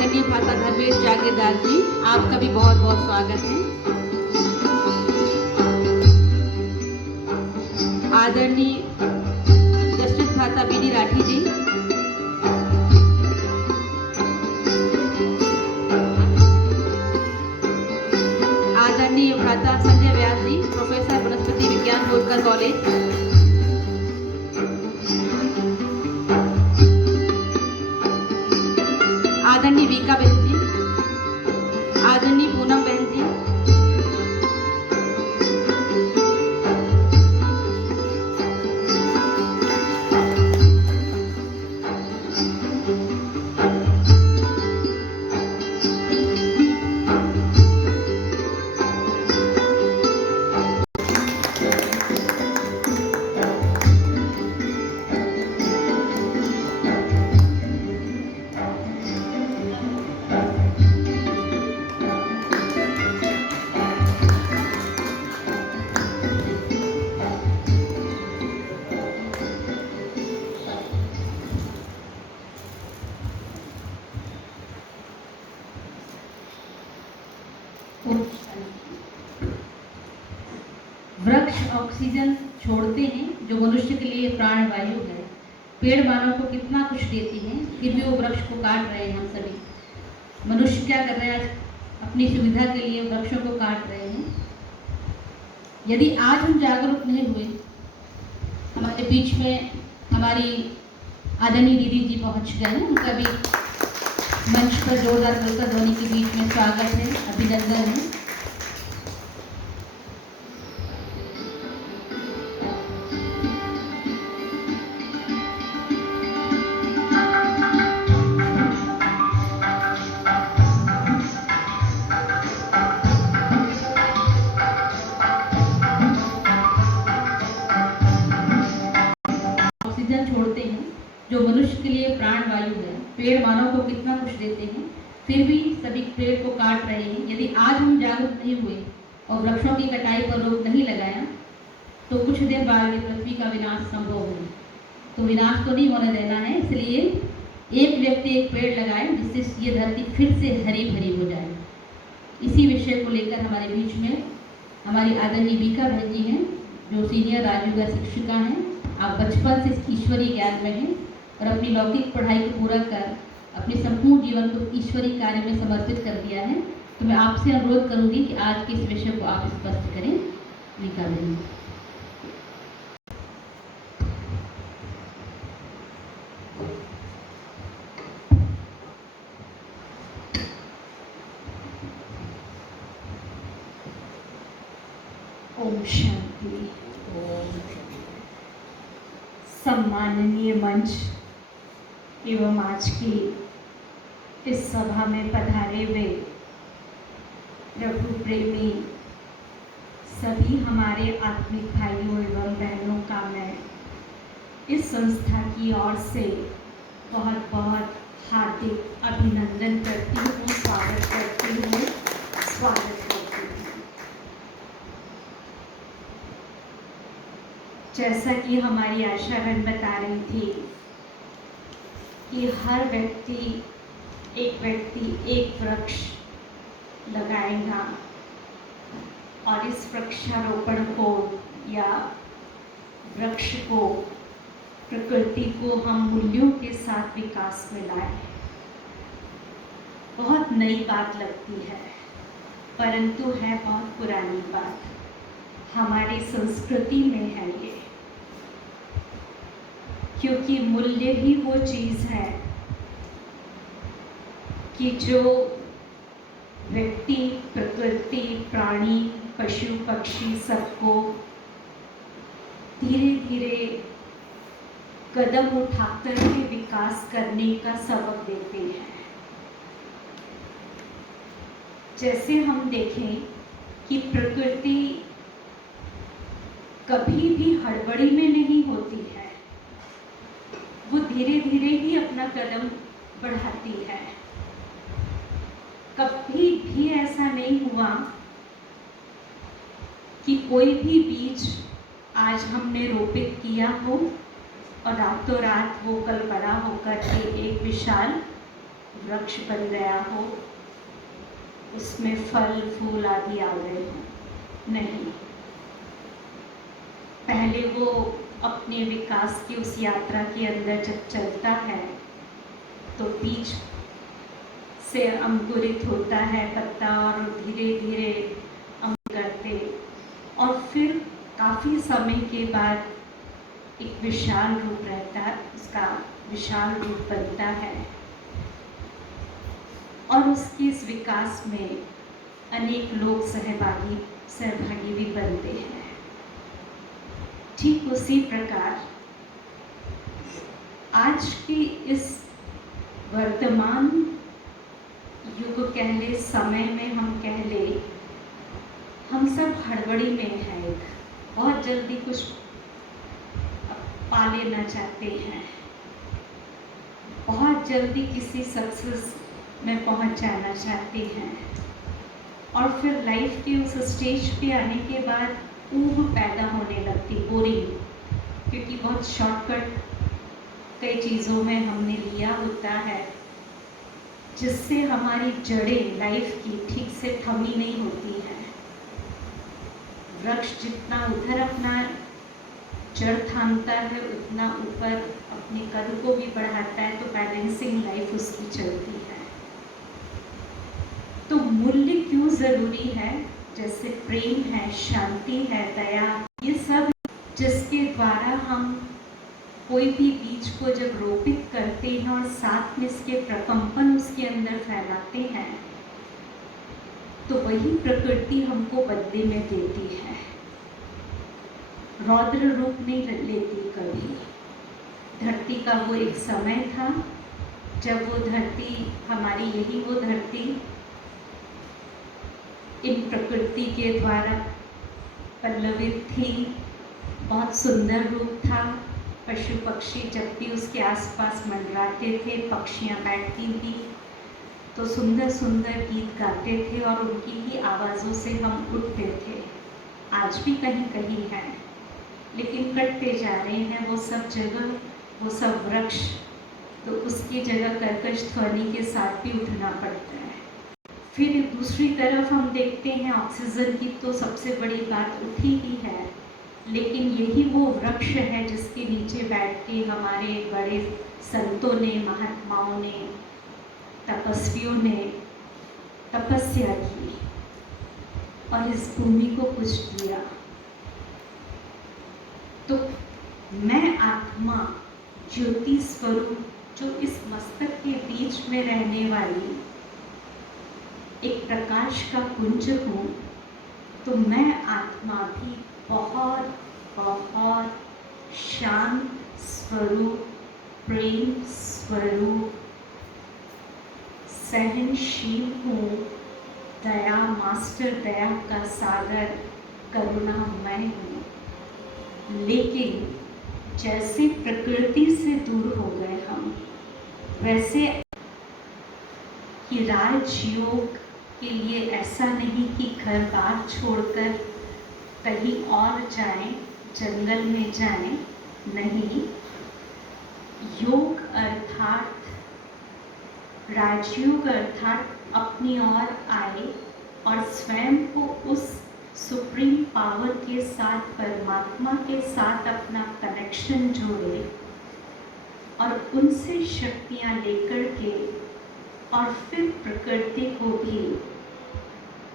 आदरणीय भ्राता धर्मेश जागीरदार जी, आपका भी बहुत बहुत स्वागत है। आदरणीय जस्टिस भ्राता बीडी राठी जी, आदरणीय भ्राता संजय व्यास जी, प्रोफेसर वनस्पति विज्ञान होलकर कॉलेज, आदरणीय वीका बहन जी, आदरणीय पूनम बहन जी, वृक्ष ऑक्सीजन छोड़ते हैं जो मनुष्य के लिए प्राणवायु है। पेड़ मानव को कितना कुछ देती हैं, फिर भी वो वृक्ष को काट रहे हैं। हम सभी मनुष्य क्या कर रहे हैं, आज अपनी सुविधा के लिए वृक्षों को काट रहे हैं। यदि आज हम जागरूक नहीं हुए, हमारे बीच में हमारी आदरणीय दीदी जी पहुंच गए हैं, उनका भी मंच पर जोरदार कलका ध्वनि के बीच में स्वागत है, अभिनंदन है। ऑक्सीजन छोड़ते हैं जो मनुष्य के लिए प्राणवायु है। पेड़ मानव को कितना कुछ देते हैं, फिर भी सभी पेड़ को काट रहे हैं। यदि आज हम जागरूक नहीं हुए और वृक्षों की कटाई पर रोक नहीं लगाया तो कुछ देर बाद ये पृथ्वी का विनाश संभव हो। तो विनाश तो नहीं होने देना है, इसलिए एक व्यक्ति एक पेड़ लगाए जिससे ये धरती फिर से हरी भरी हो जाए। इसी विषय को लेकर हमारे बीच में हमारी आदरणीय वीका बहन जी हैं, जो सीनियर राजयोगा शिक्षिका हैं। आप बचपन से ईश्वरीय ज्ञान में हैं और अपनी लौकिक पढ़ाई को पूरा कर अपने संपूर्ण जीवन को ईश्वरीय कार्य में समर्पित कर दिया है। तो मैं आपसे अनुरोध करूंगी कि आज के इस विषय को आप स्पष्ट करें, निकालें। ओम शांति। सम्माननीय मंच एवं आज की इस सभा में पधारे हुए प्रभु प्रेमी सभी हमारे आत्मिक भाइयों एवं बहनों का मैं इस संस्था की ओर से बहुत बहुत हार्दिक अभिनंदन करती हूँ, स्वागत करती हूँ। जैसा कि हमारी आशा बहन बता रही थी कि हर व्यक्ति एक वृक्ष लगाएगा और इस वृक्षारोपण को या वृक्ष को, प्रकृति को हम मूल्यों के साथ विकास में लाए। बहुत नई बात लगती है, परंतु है बहुत पुरानी बात। हमारी संस्कृति में है ये, क्योंकि मूल्य ही वो चीज़ है कि जो व्यक्ति, प्रकृति, प्राणी, पशु पक्षी सबको धीरे धीरे कदम उठाकर के विकास करने का सबक देते हैं। जैसे हम देखें कि प्रकृति कभी भी हड़बड़ी में नहीं होती है, वो धीरे धीरे ही अपना कदम बढ़ाती है। कभी भी ऐसा नहीं हुआ कि कोई भी बीज आज हमने रोपित किया हो और रातों रात वो कल बड़ा होकर के एक विशाल वृक्ष बन गया हो, उसमें फल फूल आदि आ गए हों। नहीं, पहले वो अपने विकास की उस यात्रा के अंदर जब चलता है तो बीज से अंकुरित होता है पत्ता, और धीरे धीरे अंकुर करते, और फिर काफ़ी समय के बाद एक विशाल रूप रहता है, उसका विशाल रूप बनता है, और उसके इस विकास में अनेक लोग सहभागी भी बनते हैं। ठीक उसी प्रकार आज की इस वर्तमान युग कह ले, समय में हम कह ले, हम सब हड़बड़ी में हैं, बहुत जल्दी कुछ पा लेना चाहते हैं, बहुत जल्दी किसी सक्सेस में पहुंच जाना चाहते हैं, और फिर लाइफ के उस स्टेज पे आने के बाद ऊब पैदा होने लगती, बोरिंग, क्योंकि बहुत शॉर्टकट कई चीज़ों में हमने लिया होता है, जिससे हमारी जड़ें लाइफ की ठीक से थमी नहीं होती हैं। वृक्ष जितना उधर अपना जड़ थामता है, उतना ऊपर अपने कद को भी बढ़ाता है, तो बैलेंसिंग लाइफ उसकी चलती है। तो मूल्य क्यों ज़रूरी है? जैसे प्रेम है, शांति है, दया, ये सब जिसके द्वारा हम कोई भी बीज को जब रोपित करते हैं और साथ में इसके प्रकंपन उसके अंदर फैलाते हैं, तो वही प्रकृति हमको बदले में देती है, रौद्र रूप नहीं लेती कभी। धरती का वो एक समय था जब वो धरती हमारी, यही वो धरती इन प्रकृति के द्वारा पल्लवित थी, बहुत सुंदर रूप था। पशु पक्षी जब भी उसके आसपास मंडराते थे, पक्षियाँ बैठती थी तो सुंदर सुंदर गीत गाते थे, और उनकी ही आवाज़ों से हम उठते थे। आज भी कहीं कहीं है, लेकिन कटते जा रहे हैं वो सब जगह, वो सब वृक्ष, तो उसकी जगह कर्कश ध्वनि के साथ भी उठना पड़ता है। फिर दूसरी तरफ हम देखते हैं ऑक्सीजन की तो सबसे बड़ी बात उठी ही है, लेकिन यही वो वृक्ष है जिसके नीचे बैठ के हमारे बड़े संतों ने, महात्माओं ने, तपस्वियों ने तपस्या की और इस भूमि को कुछ दिया। तो मैं आत्मा, ज्योति स्वरूप, जो इस मस्तक के बीच में रहने वाली एक प्रकाश का पुंज हूँ, तो मैं आत्मा भी बहुत बहुत शांत स्वरूप, प्रेम स्वरूप, सहनशील हूँ, दया, मास्टर दया का सागर, करुणामय हूँ। लेकिन जैसे प्रकृति से दूर हो गए हम, वैसे कि राजयोग के लिए ऐसा नहीं कि घर बार छोड़कर कहीं और जाएं, जंगल में जाएं, नहीं। योग अर्थात राजयोग अर्थात अपनी ओर आए और स्वयं को उस सुप्रीम पावर के साथ, परमात्मा के साथ अपना कनेक्शन जोड़े और उनसे शक्तियाँ लेकर के, और फिर प्रकृति को भी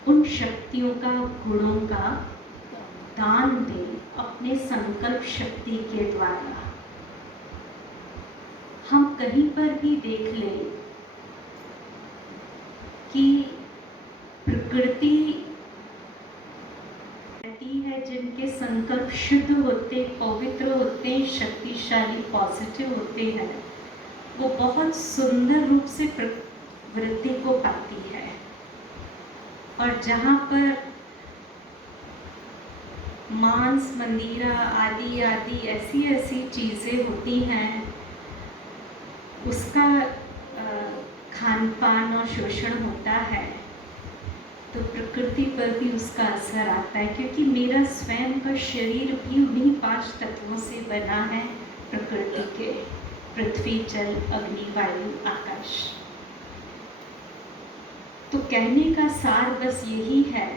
उन शक्तियों का, गुणों का दान दें अपने संकल्प शक्ति के द्वारा। हम कहीं पर भी देख लें कि प्रकृति है जिनके संकल्प शुद्ध होते, पवित्र होते, शक्तिशाली, पॉजिटिव होते हैं, वो बहुत सुंदर रूप से वृद्धि को पाती है। और जहाँ पर मांस, मंदिरा आदि आदि ऐसी ऐसी चीज़ें होती हैं, उसका खान पान और शोषण होता है, तो प्रकृति पर भी उसका असर आता है, क्योंकि मेरा स्वयं का शरीर भी उन्हीं 5 तत्वों से बना है प्रकृति के, पृथ्वी, जल, अग्नि, वायु, आकाश। तो कहने का सार बस यही है।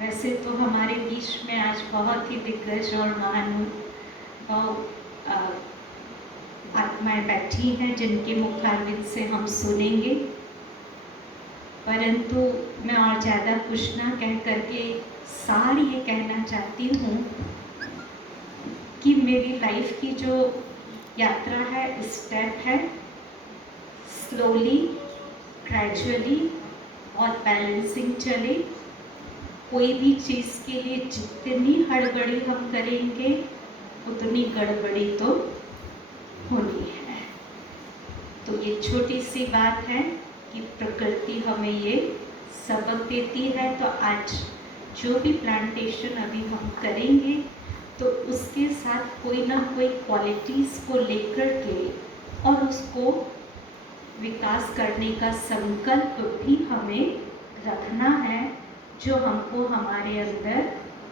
वैसे तो हमारे बीच में आज बहुत ही दिग्गज और महानुभाव आत्माएं बैठी हैं जिनके मुखारविंद से हम सुनेंगे, परंतु मैं और ज़्यादा कुछ ना कह करके सार ये कहना चाहती हूँ कि मेरी लाइफ की जो यात्रा है, स्टेप है, स्लोली, ग्रेजुअली और बैलेंसिंग चले। कोई भी चीज़ के लिए जितनी हड़बड़ी हम करेंगे उतनी गड़बड़ी तो होनी है। तो ये छोटी सी बात है कि प्रकृति हमें ये सबक देती है। तो आज जो भी प्लांटेशन अभी हम करेंगे तो उसके साथ कोई ना कोई क्वालिटीज़ को लेकर के और उसको विकास करने का संकल्प भी हमें रखना है, जो हमको हमारे अंदर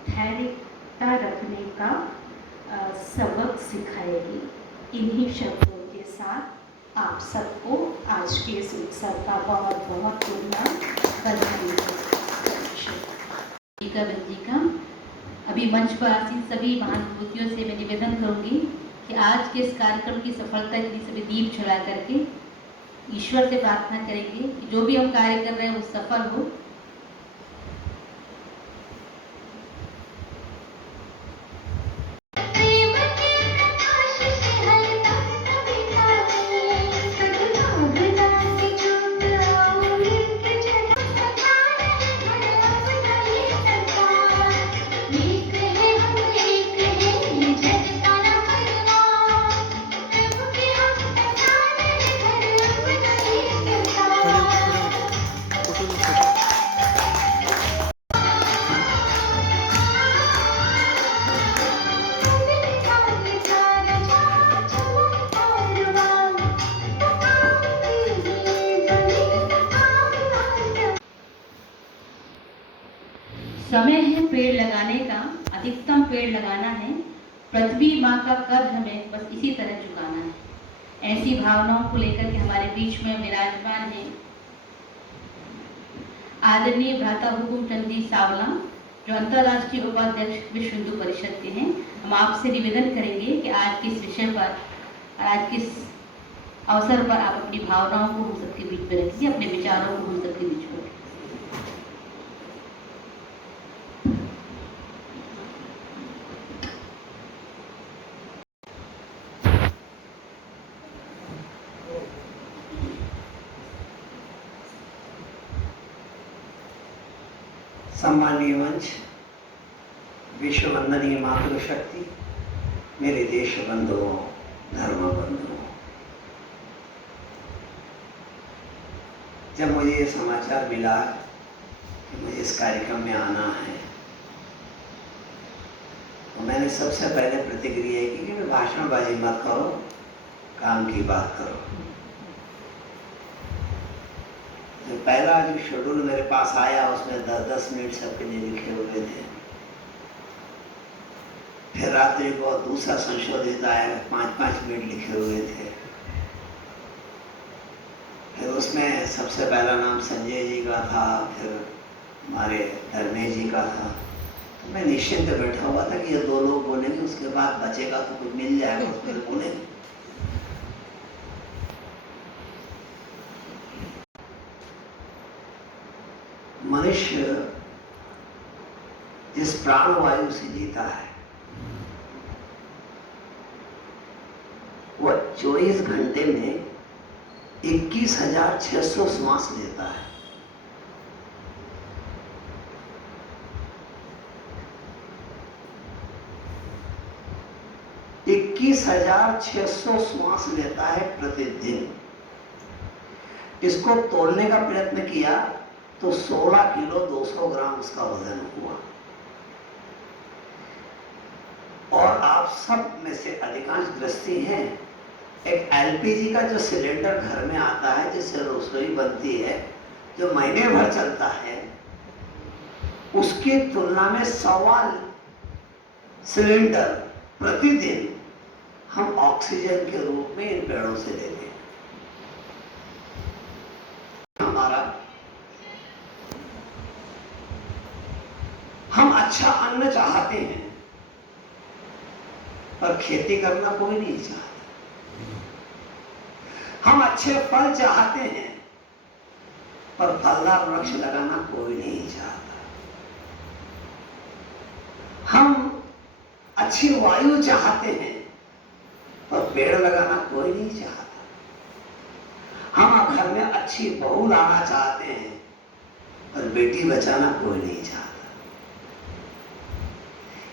धैर्यता रखने का सबक सिखाएगी। इन्हीं शब्दों के साथ आप सबको आज के इस उत्सव का बहुत बहुत बधाई। जी का अभी मंच पर आसीन सभी महानुभूतियों से मैं निवेदन करूंगी कि आज के इस कार्यक्रम की सफलता के लिए सभी दीप जला करके ईश्वर से प्रार्थना करेंगे कि जो भी हम कार्य कर रहे हैं वो सफल हो। समय है पेड़ लगाने का, अधिकतम पेड़ लगाना है। पृथ्वी माँ का कर्ज हमें बस इसी तरह चुकाना है। ऐसी भावनाओं को लेकर के हमारे बीच में विराजमान है आदरणीय भ्राता हुकुम चंद जी सावला, जो अंतर्राष्ट्रीय उपाध्यक्ष विश्व हिंदू परिषद के हैं। हम आपसे निवेदन करेंगे कि आज के इस विषय पर, आज के इस अवसर पर आप अपनी भावनाओं को हम सबके बीच में रखिए, अपने विचारों को हम सबके बीच में रखिए। सम्मानीय मंच, विश्व वंदनीय मातृशक्ति, मेरे देश बंधुओं, धर्म बंधुओं, जब मुझे ये समाचार मिला कि मुझे इस कार्यक्रम में आना है तो मैंने सबसे पहले प्रतिक्रिया की कि मैं भाषणबाजी मत करो, काम की बात करो। जो पहला जो शेड्यूल मेरे पास आया उसमें 10-10 मिनट सबके लिए लिखे हुए थे। फिर रात्रि को दूसरा संशोधित आया, 5-5 मिनट लिखे हुए थे। फिर उसमें सबसे पहला नाम संजय जी का था, फिर हमारे धर्मेश जी का था। तो मैं निश्चिंत बैठा हुआ था कि ये 2 लोग बोलेंगे, उसके बाद बचेगा तो कुछ मिल जाएगा, उसमें बोलेंगे। मनुष्य जिस प्राणवायु से जीता है वह 24 घंटे में 21,600 श्वास लेता है। श्वास लेता है प्रतिदिन। इसको तोलने का प्रयत्न किया तो 16 किलो 200 ग्राम उसका वजन हुआ। और आप सब में से अधिकांश गृहस्थी हैं, एक एलपीजी का जो सिलेंडर घर में आता है जिससे रसोई बनती है, जो महीने भर चलता है, उसकी तुलना में 1.25 सिलेंडर प्रतिदिन हम ऑक्सीजन के रूप में इन पेड़ों से लेते हैं। हमारा हम अच्छा अन्न चाहते हैं, पर खेती करना कोई नहीं चाहता। हम अच्छे फल चाहते हैं, पर फलदार वृक्ष लगाना कोई नहीं चाहता। हम अच्छी वायु चाहते हैं, पर पेड़ लगाना कोई नहीं चाहता। हम घर में अच्छी बहू लाना चाहते हैं, पर बेटी बचाना कोई नहीं चाहता।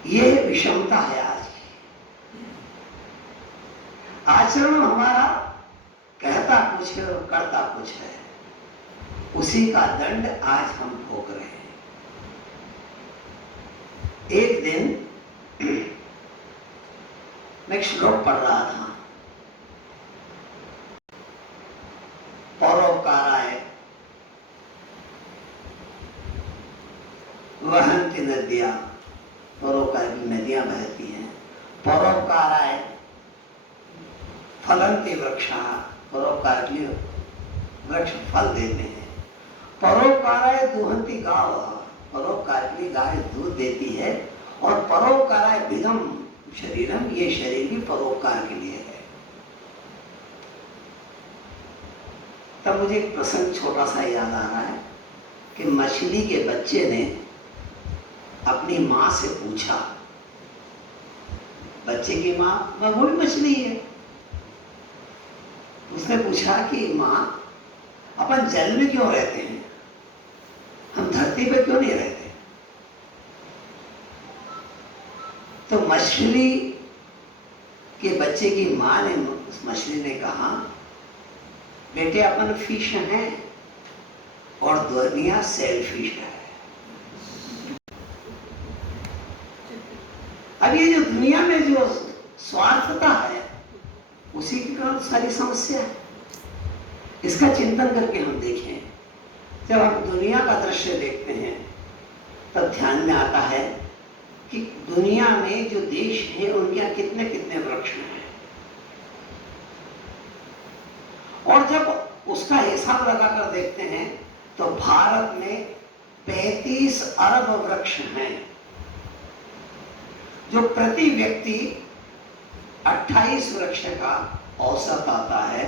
यह विषमता है आज की। आचरण हमारा कहता कुछ है और करता कुछ है, उसी का दंड आज हम भोग रहे हैं। एक दिन मैं एक श्लोक पढ़ रहा था, परोपकाराय वहन्ति नद्या, परोपकार की नदियां बहती हैं। परोपकाराय फलन्ति वृक्षा, परोपकार के लिए वृक्ष फल देते हैं। परोपकाराय दुहन्ति गाव, परोपकार के लिए गाय दूध देती है। और परोपकाराय भिदम शरीरम, ये शरीर भी परोपकार के लिए है। तब मुझे एक प्रसंग छोटा सा याद आ रहा है कि मछली के बच्चे ने अपनी माँ से पूछा, बच्चे की माँ वो भी मछली है, उसने पूछा कि माँ अपन जल में क्यों रहते हैं, हम धरती पे क्यों नहीं रहते? तो मछली के बच्चे की माँ ने, उस मछली ने कहा, बेटे अपन फिश हैं और दुनिया सेलफिश है। अब ये जो दुनिया में जो स्वार्थता है, उसी के कारण सारी समस्या है। इसका चिंतन करके हम देखें, जब हम दुनिया का दृश्य देखते हैं तब ध्यान में आता है कि दुनिया में जो देश है उनके यहाँ कितने कितने वृक्ष हैं, और जब उसका हिसाब लगाकर देखते हैं तो भारत में 35 अरब वृक्ष हैं, जो प्रति व्यक्ति 28 वृक्ष का औसत आता है।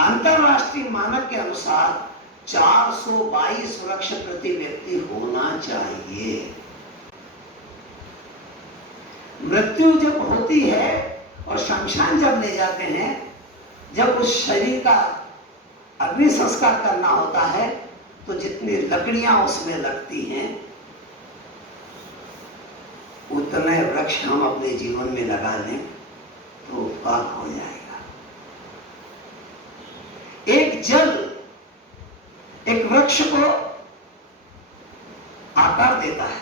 अंतरराष्ट्रीय मानक के अनुसार 422 वृक्ष प्रति व्यक्ति होना चाहिए। मृत्यु जब होती है और शमशान जब ले जाते हैं, जब उस शरीर का अग्नि संस्कार करना होता है, तो जितनी लकड़ियां उसमें लगती हैं उतने वृक्ष हम अपने जीवन में लगा लें तो उपकार हो जाएगा। एक जल एक वृक्ष को आकार देता है,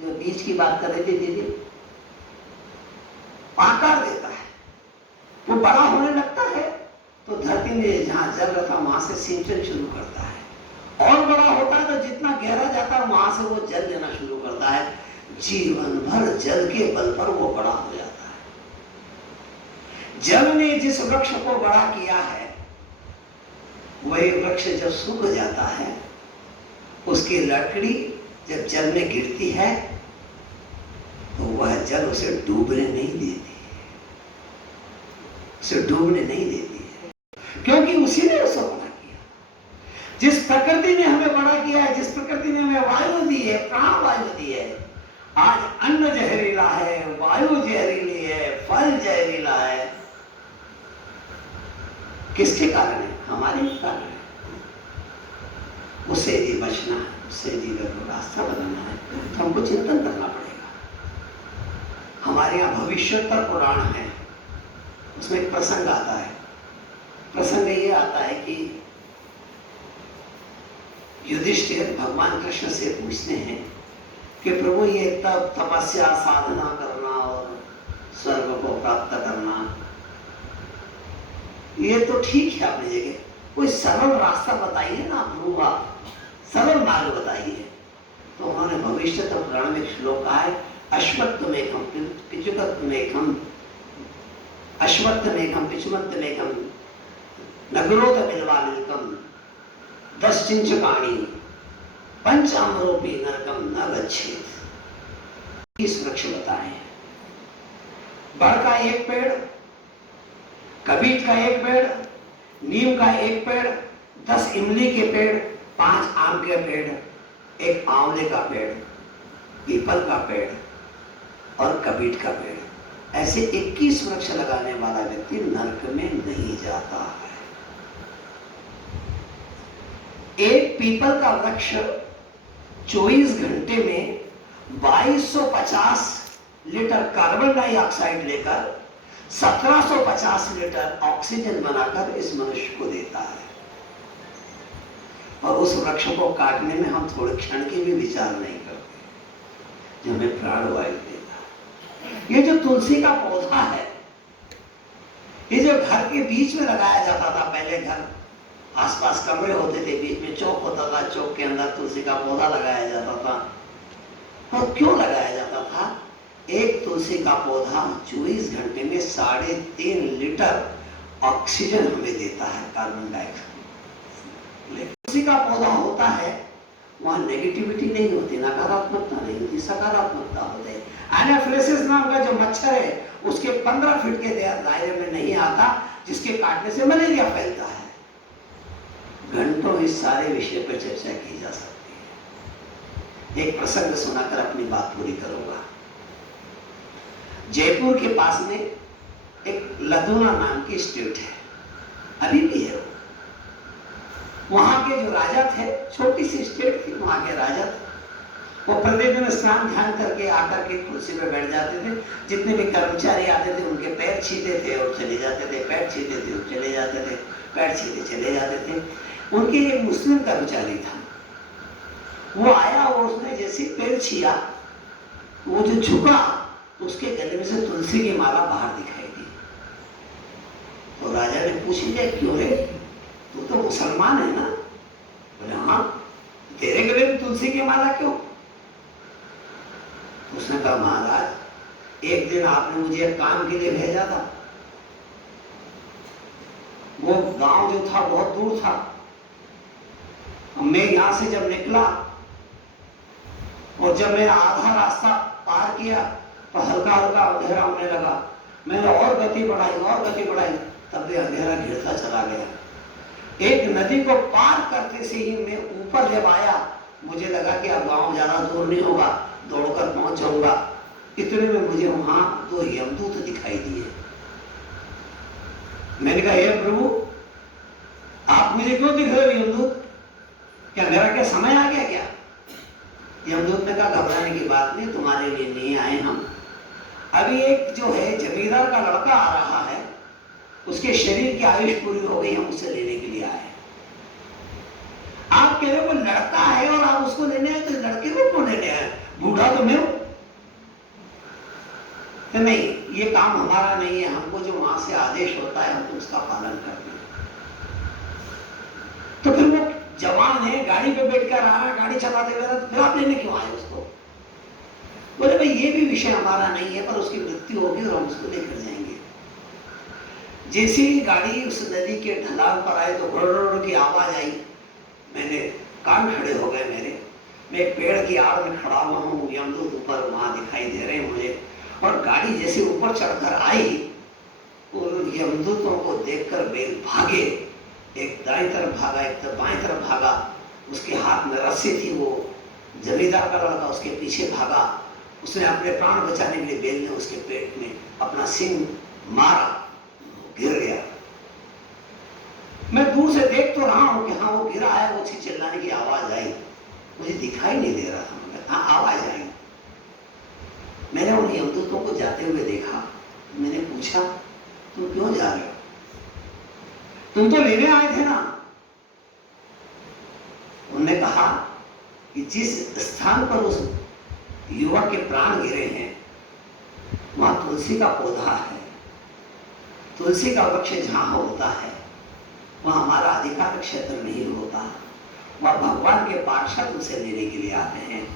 जो बीज की बात कर रही थी दीदी, आकार देता है। वो बड़ा होने लगता है तो धरती में जहां जल रहता वहां से सिंचन शुरू करता है, और बड़ा होता है तो जितना गहरा जाता है वहां से वो जल लेना शुरू करता है। जीवन भर जल के बल पर वो बड़ा हो जाता है। जल ने जिस वृक्ष को बड़ा किया है, वही वृक्ष जब सूख जाता है, उसकी लकड़ी जब जल में गिरती है तो वह जल उसे डूबने नहीं देती, उसे डूबने नहीं देती है, क्योंकि उसी ने उसे बड़ा किया। जिस प्रकृति ने हमें बड़ा किया है, जिस प्रकृति ने हमें वायु दी है, प्राण वायु दी है, आज अन्न जहरीला है, वायु जहरीली है, फल जहरीला है, किसके कारण है? हमारे कारण है। उससे यदि बचना है, उससे यदि रास्ता बनाना है तो हमको चिंतन करना पड़ेगा। हमारे यहाँ भविष्योत्तर पुराण है, उसमें एक प्रसंग आता है। प्रसंग ये आता है कि युधिष्ठिर भगवान कृष्ण से पूछते हैं कि प्रभु ये तप तपस्या साधना करना और स्वर्ग को प्राप्त करना, ये तो ठीक है अपनी जगह, कोई सरल रास्ता बताइए ना प्रभु, आप सरल मार्ग बताइए। तो उन्होंने भविष्य तो पुराण में श्लोक कहा है, अश्वत्थमेकम पिचुकत्वमेकम, अश्वत्थमेकम पिचुमत्तमेकम नगरोधमिलवानिलकम 10 चिंचकाणी पंचामरोपी नरकम न गच्छेत। 21 वृक्ष बताए हैं। बड़ का एक पेड़, कबीर का एक पेड़, नीम का एक पेड़, 10 इमली के पेड़, 5 आम के पेड़, 1 आंवले का पेड़, पीपल का पेड़ और कबीर का पेड़, ऐसे 21 वृक्ष लगाने वाला व्यक्ति नरक में नहीं जाता है। एक पीपल का वृक्ष 24 घंटे में 2250 लीटर कार्बन डाइऑक्साइड लेकर 1750 लीटर ऑक्सीजन बनाकर इस मनुष्य को देता है। और उस वृक्ष को काटने में हम थोड़े क्षण की भी विचार नहीं करते, जो हमें प्राणवायु देता है। ये जो तुलसी का पौधा है, ये जो घर के बीच में लगाया जाता था, पहले घर आसपास कमरे होते थे, बीच में चौक होता था, चौक के अंदर तुलसी का पौधा लगाया जाता था। और क्यों लगाया जाता था? एक तुलसी का पौधा 24 घंटे में 3.5 लीटर ऑक्सीजन हमें देता है, कार्बन डाइऑक्साइड। तुलसी का पौधा होता है, वहां नेगेटिविटी नहीं होती, नकारात्मकता नहीं होती, सकारात्मकता होती है। एनाफिलिसिस नाम का जो मच्छर है, उसके 15 फीट के दायरे में नहीं आता, जिसके काटने से मलेरिया फैलता है। घंटों इस सारे विषय पर चर्चा की जा सकती है। एक प्रसंग सुनाकर अपनी बात पूरी करूंगा। जयपुर के पास में एक लदूना नाम की स्टेट है, अभी भी है। वहां के जो राजा थे, छोटी सी स्टेट थी, वहां के राजा थे, वो प्रतिदिन स्नान ध्यान करके आकर के कुर्सी पे बैठ जाते थे। जितने भी कर्मचारी आते थे उनके पैर छीते थे और चले जाते थे, पैर छीते थे और चले जाते थे, पैर छीते चले जाते थे। उनके एक मुस्लिम कर्मचारी था, वो आया और उसने जैसे पैर छिया, वो जो झुका, उसके गले में से तुलसी की माला बाहर दिखाई दी। तो राजा ने पूछ लिया, क्यों रे, तू तो मुसलमान है ना? बोले हाँ, तेरे गले में तुलसी की माला क्यों? उसने कहा, महाराज, एक दिन आपने मुझे काम के लिए भेजा था, वो गांव जो था बहुत दूर था, मैं यहां से जब निकला और जब मैंने आधा रास्ता पार किया तो हल्का हल्का अंधेरा होने लगा। मैंने और गति बढ़ाई, तब भी अंधेरा घिरता चला गया। एक नदी को पार करते से ही मैं ऊपर जब आया, मुझे लगा कि अब गांव ज्यादा दूर नहीं होगा, दौड़कर पहुंच जाऊंगा। इतने में मुझे वहां 2 यमदूत दिखाई दिए। मैंने कहा, हे प्रभु, आप मुझे क्यों दिख रहे हो यमदूत? क्या मेरा क्या समय आ गया क्या? यमदूत ने कहा, घबराने की बात नहीं, तुम्हारे लिए नहीं आए हम। अभी एक जो है जमींदार का लड़का आ रहा है, उसके शरीर की आयुष पूरी हो गई, हम उसे लेने के लिए आए। आप कह रहे हो लड़का है और आप उसको लेने आए, तो लड़के को क्यों लेने आए? बूढ़ा तो मैं हूं। तो नहीं, ये काम हमारा नहीं है, हमको जो वहां से आदेश होता है हम तो उसका पालन करते हैं। तो फिर वो जवान है, गाड़ी पे बैठकर आ रहा है, गाड़ी चलाते हुए, तो फिर आप लेने क्यों आए उसको? बोले, भाई ये भी विषय हमारा नहीं है, पर उसकी मृत्यु होगी और हम उसको लेकर जाएंगे। जैसे ही गाड़ी उस नदी के ढलान पर आए तो घुर्र की आवाज आई। मैंने कान खड़े हो गए मेरे। मैं एक पेड़ की आड़ में खड़ा हुआ हूँ, यमदूत ऊपर वहां दिखाई दे रहे हैं मुझे, और गाड़ी जैसे ऊपर चढ़कर आई, उन यमदूतों को देखकर बैल भागे, एक दाईं तरफ भागा, एक तरफ बाईं तरफ भागा। उसके हाथ में रस्सी थी, वो जमींदार का लड़का उसके पीछे भागा। उसने अपने प्राण बचाने के लिए बैल ने उसके पेट में अपना सिंह मारा, गिर गया। मैं दूर से देख तो रहा हूं कि हाँ वो गिरा है, वो उसकी चिल्लाने की आवाज आई, मुझे दिखाई नहीं दे रहा था, मगर हाँ आवाज आई। मैंने उन यमदूतों को जाते हुए देखा। मैंने पूछा, तुम क्यों जा रहे हो? तुम तो लेने आए थे ना? उन्होंने कहा कि जिस स्थान पर उस युवक के प्राण गिरे हैं, वहां तुलसी का पौधा है। तुलसी का वृक्ष जहां होता है, वहां हमारा अधिकार क्षेत्र नहीं होता। वह भगवान के पार्षद उसे लेने के लिए आते हैं,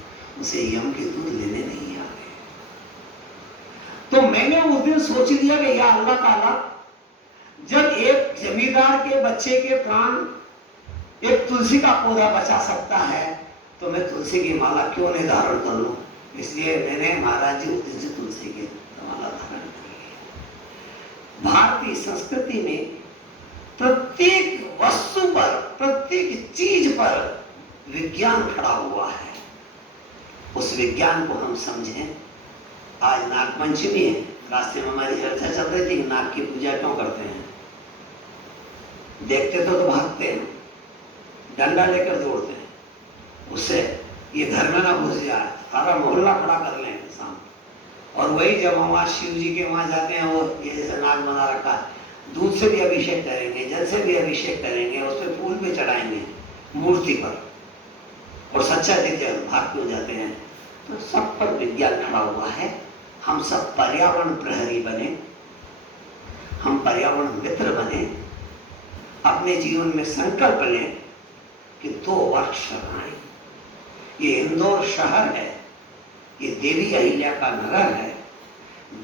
उसे यम के दूत लेने नहीं आते। तो मैंने उस दिन सोच लिया कि या अल्लाह ताला, जब एक जमींदार के बच्चे के प्राण एक तुलसी का पौधा बचा सकता है, तो मैं तुलसी की माला क्यों नहीं धारण कर लूं? इसलिए मैंने महाराज जी उस दिन से तुलसी के माला धारण की है। भारतीय संस्कृति में प्रत्येक वस्तु पर, प्रत्येक चीज पर विज्ञान खड़ा हुआ है। उस विज्ञान को हम समझें। आज नागपंचमी है, रास्ते में हमारी चर्चा चल रही थी कि नाग की पूजा क्यों करते हैं। देखते तो भागते हैं, डंडा लेकर दौड़ते हैं, उससे ये घर में ना घुस जाए, सारा मोहल्ला खड़ा कर लें शाम। और वही जब हम वहाँ शिव जी के वहाँ जाते हैं, वो ये जैसे नाग बना रखा है, दूध से भी अभिषेक करेंगे, जल से भी अभिषेक करेंगे, उस पर फूल भी चढ़ाएंगे मूर्ति पर, और सच्चा दिल भाग क्यों जाते हैं। तो सब पर विज्ञान खड़ा हुआ है। हम सब पर्यावरण प्रहरी बने, हम पर्यावरण मित्र बने, अपने जीवन में संकल्प लें कि 2 वृक्ष लगाएं। ये इंदौर शहर है, ये देवी अहिल्या का नगर है।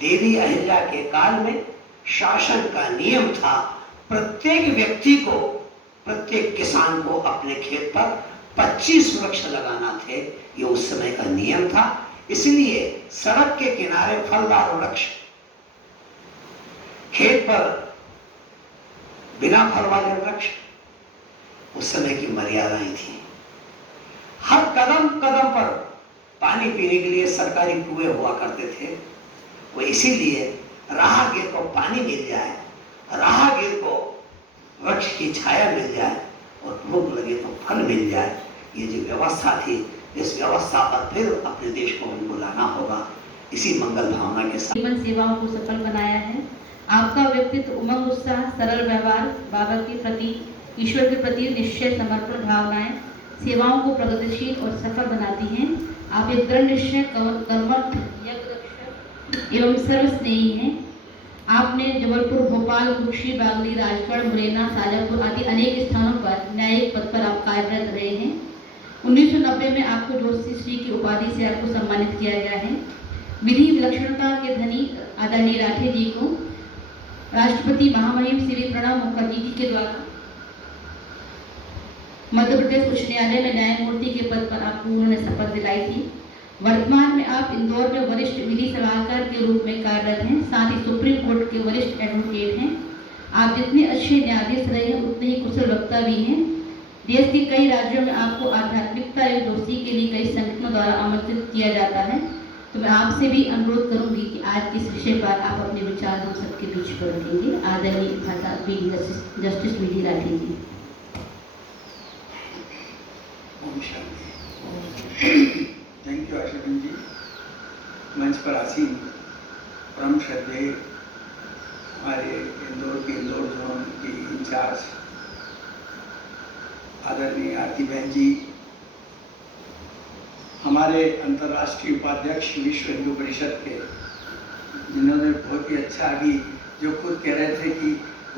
देवी अहिल्या के काल में शासन का नियम था, प्रत्येक व्यक्ति को, प्रत्येक किसान को अपने खेत पर 25 वृक्ष लगाना थे। ये उस समय का नियम था। इसलिए सड़क के किनारे फलदार वृक्ष, खेत पर बिना फल वाले वृक्ष, उस समय की मर्यादाएं थी। हर कदम कदम पर पानी पीने के लिए सरकारी कुएं हुआ करते थे। वो इसीलिए राहगीर को पानी मिल जाए, राहगीर को वृक्ष की छाया मिल जाए, और भूख लगे तो फल मिल जाए। ये जो व्यवस्था थी, इस व्यवस्था पर फिर अपने देश को हमको लाना होगा। इसी मंगल भावना के साथ जीवन सेवाओं को सफल बनाया है। आपका व्यक्तित्व उमंग, उत्साह, सरल व्यवहार, बाबा के प्रति, ईश्वर के प्रति निश्चय, समर्पण भावनाएं सेवाओं को प्रगतिशील और सफल बनाती हैं। आप एक दृढ़ निश्चय, कर्मठ, यज्ञरक्षक एवं सर्वस्नेही हैं। आपने जबलपुर, भोपाल, कुक्षी, बागली, राजगढ़, मुरैना, शाजापुर आदि अनेक स्थानों पर न्यायिक पद पर आप कार्यरत रहे हैं। 1990 में आपको जोशी श्री की उपाधि से आपको सम्मानित किया गया है। विधि विलक्षणता के धनी आदरणीय राठे जी को राष्ट्रपति महामहिम श्री प्रणब मुखर्जी जी के द्वारा मध्य प्रदेश उच्च न्यायालय में न्यायमूर्ति के पद पर आपको उन्होंने शपथ दिलाई थी। वर्तमान में आप इंदौर में वरिष्ठ विधि सलाहकार के रूप में कार्यरत हैं, साथ ही सुप्रीम कोर्ट के वरिष्ठ एडवोकेट हैं। आप जितने अच्छे न्यायाधीश रहे हैं, उतने ही कुशल वक्ता भी हैं। देश के कई राज्यों में आपको आध्यात्मिकता एवं दोस्ती के लिए कई संगठनों द्वारा आमंत्रित किया जाता है। तो मैं आपसे भी अनुरोध करूंगी कि आज किस विषय पर आप अपने विचार हम सबके बीच पर रखेंगे। आदरणीय justice V D Rathe ji. Thank you Ashutosh ji. मंच पर आसीन परम श्रद्धेय हमारे इंदौर जोन की इंचार्ज आदरणीय आरती बहन जी, हमारे अंतर्राष्ट्रीय उपाध्यक्ष विश्व हिंदू परिषद के, जिन्होंने बहुत ही अच्छा अभी जो खुद कह रहे थे कि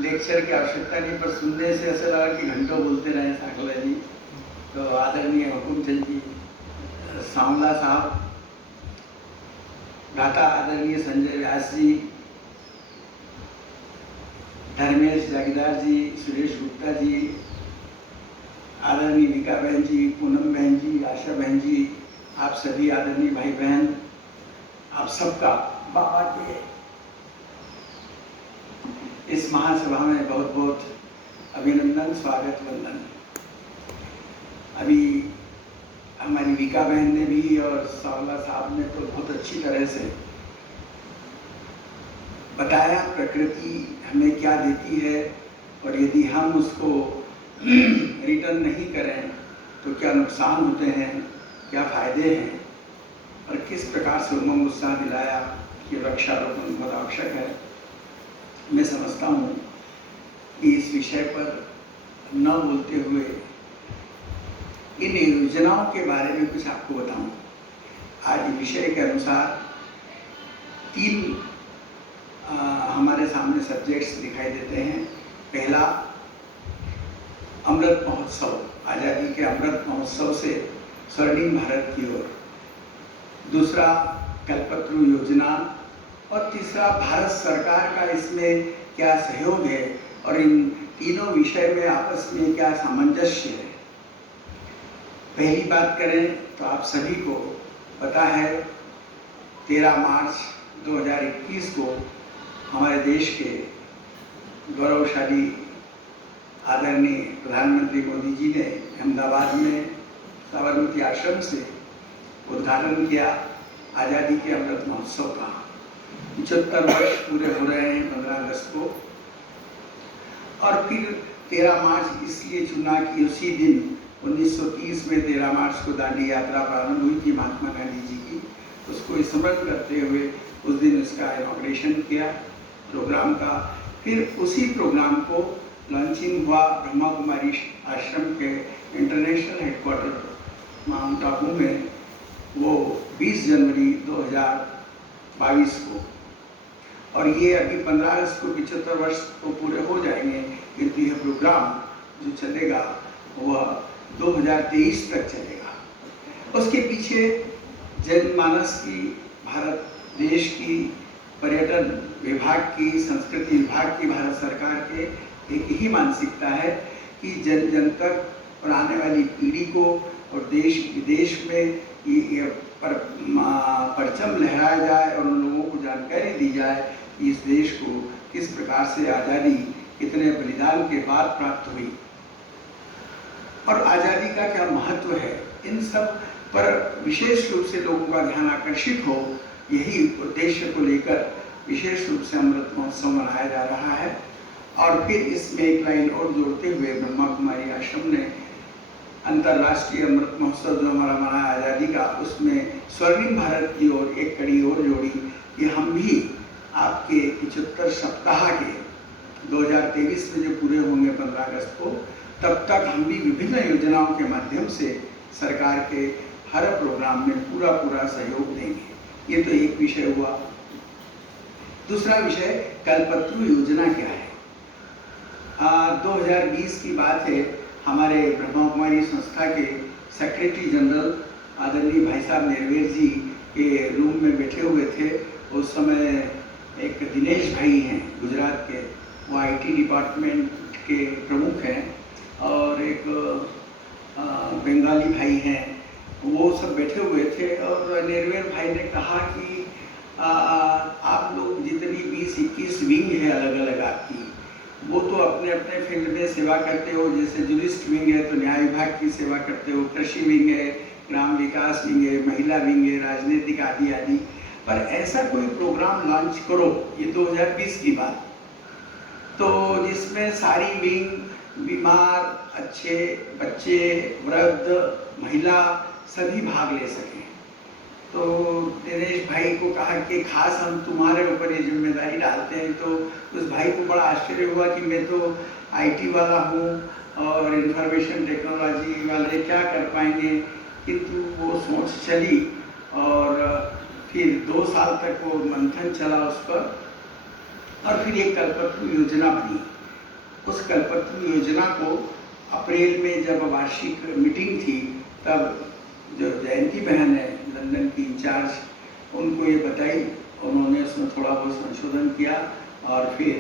लेक्चर की आवश्यकता नहीं, पर सुनने से ऐसा लगा कि घंटों बोलते रहे सांगला जी। तो आदरणीय हुकुमचंद जी, सांवला साहब, भ्राता आदरणीय संजय व्यास जी, धर्मेश जागीदार जी, सुरेश गुप्ता जी, आदरणीय निका बहन जी, पूनम बहन जी, आशा बहन जी, आप सभी आदरणीय भाई बहन, आप सबका बाबा के इस महासभा में बहुत बहुत अभिनंदन, स्वागत, वंदन। अभी हमारी विका बहन ने भी और सावला साहब ने तो बहुत अच्छी तरह से बताया प्रकृति हमें क्या देती है, और यदि हम उसको रिटर्न नहीं करें तो क्या नुकसान होते हैं, क्या फायदे हैं, और किस प्रकार से उमंग उत्साह दिलाया कि वृक्षारोपण बहुत आवश्यक है। मैं समझता हूँ कि इस विषय पर न बोलते हुए इन योजनाओं के बारे में कुछ आपको बताऊं। आज विषय के अनुसार 3 हमारे सामने सब्जेक्ट्स दिखाई देते हैं। पहला, अमृत महोत्सव, आज़ादी के अमृत महोत्सव से स्वर्णिम भारत की ओर। दूसरा, कल्पतरु योजना, और तीसरा, भारत सरकार का इसमें क्या सहयोग है और इन तीनों विषय में आपस में क्या सामंजस्य है। पहली बात करें तो आप सभी को पता है 13 मार्च 2021 को हमारे देश के गौरवशाली आदरणीय प्रधानमंत्री मोदी जी ने अहमदाबाद में साबरमती आश्रम से उद्घाटन किया आज़ादी के अमृत महोत्सव का। 75 वर्ष पूरे हो रहे हैं 15 अगस्त को। और फिर 13 मार्च इसलिए चुना कि उसी दिन 1930 में 13 मार्च को दांडी यात्रा प्रारंभ हुई थी महात्मा गांधी जी की। उसको स्मरण करते हुए उस दिन उसका इनॉग्रेशन किया प्रोग्राम का। फिर उसी प्रोग्राम को लॉन्चिंग हुआ ब्रह्मा कुमारी आश्रम के इंटरनेशनल हेडक्वार्टर माउंट आबू में, वो 20 जनवरी 2022 को। और ये अभी 15 अगस्त को 75 वर्ष को पूरे हो जाएंगे, किंतु यह प्रोग्राम जो चलेगा वह 2023 तक चलेगा। उसके पीछे जनमानस की, भारत देश की, पर्यटन विभाग की, संस्कृति विभाग की, भारत सरकार के एक ही मानसिकता है कि जन जन तक और आने वाली पीढ़ी को और देश विदेश में ये परचम लहराया जाए और उन लोगों को जानकारी दी जाए कि इस देश को किस प्रकार से आज़ादी कितने बलिदान के बाद प्राप्त हुई और आज़ादी का क्या महत्व है। इन सब पर विशेष रूप से लोगों का ध्यान आकर्षित हो, यही उद्देश्य को लेकर विशेष रूप से अमृत महोत्सव मनाया जा रहा है। और फिर इसमें एक लाइन और जोड़ते हुए ब्रह्मा कुमारी आश्रम ने अंतर्राष्ट्रीय अमृत महोत्सव जो हमारा मना आज़ादी का, उसमें स्वर्णिम भारत की ओर एक कड़ी और जोड़ी कि हम भी आपके 75 सप्ताह के 2023 में जो पूरे होंगे 15 अगस्त को, तब तक हम भी विभिन्न योजनाओं के माध्यम से सरकार के हर प्रोग्राम में पूरा सहयोग देंगे। ये तो एक विषय हुआ। दूसरा विषय कल्पतरु योजना क्या है। 2020 की बात है, हमारे ब्रह्मा कुमारी संस्था के सेक्रेटरी जनरल आदरणीय भाई साहब निर्वेद जी के रूम में बैठे हुए थे। उस समय एक दिनेश भाई हैं गुजरात के, वो IT डिपार्टमेंट के प्रमुख हैं, और एक बंगाली भाई हैं, वो सब बैठे हुए थे। और निर्वेद भाई ने कहा कि आप लोग जितनी 20-21 विंग है अलग अलग आपकी, वो तो अपने अपने फील्ड में सेवा करते हो। जैसे जुरिस्ट विंग है तो न्याय विभाग की सेवा करते हो, कृषि विंग है, ग्राम विकास विंग है, महिला विंग है, राजनीतिक आदि आदि। पर ऐसा कोई प्रोग्राम लॉन्च करो, ये 2020 की बात, तो जिसमें सारी विंग, बीमार, अच्छे, बच्चे, वृद्ध, महिला सभी भाग ले सकें। तो दिनेश भाई को कहा कि खास हम तुम्हारे ऊपर ये जिम्मेदारी डालते हैं। तो उस भाई को बड़ा आश्चर्य हुआ कि मैं तो IT वाला हूँ और इंफॉर्मेशन टेक्नोलॉजी वाले क्या कर पाएंगे। किंतु वो सोच चली और फिर 2 साल तक वो मंथन चला उस पर, और फिर एक कल्पतरु योजना बनी। उस कल्पतरु योजना को अप्रैल में जब वार्षिक मीटिंग थी, तब जो जयंती बहन है लंदन की इंचार्ज, उनको ये बताई, उन्होंने उसमें थोड़ा बहुत संशोधन किया। और फिर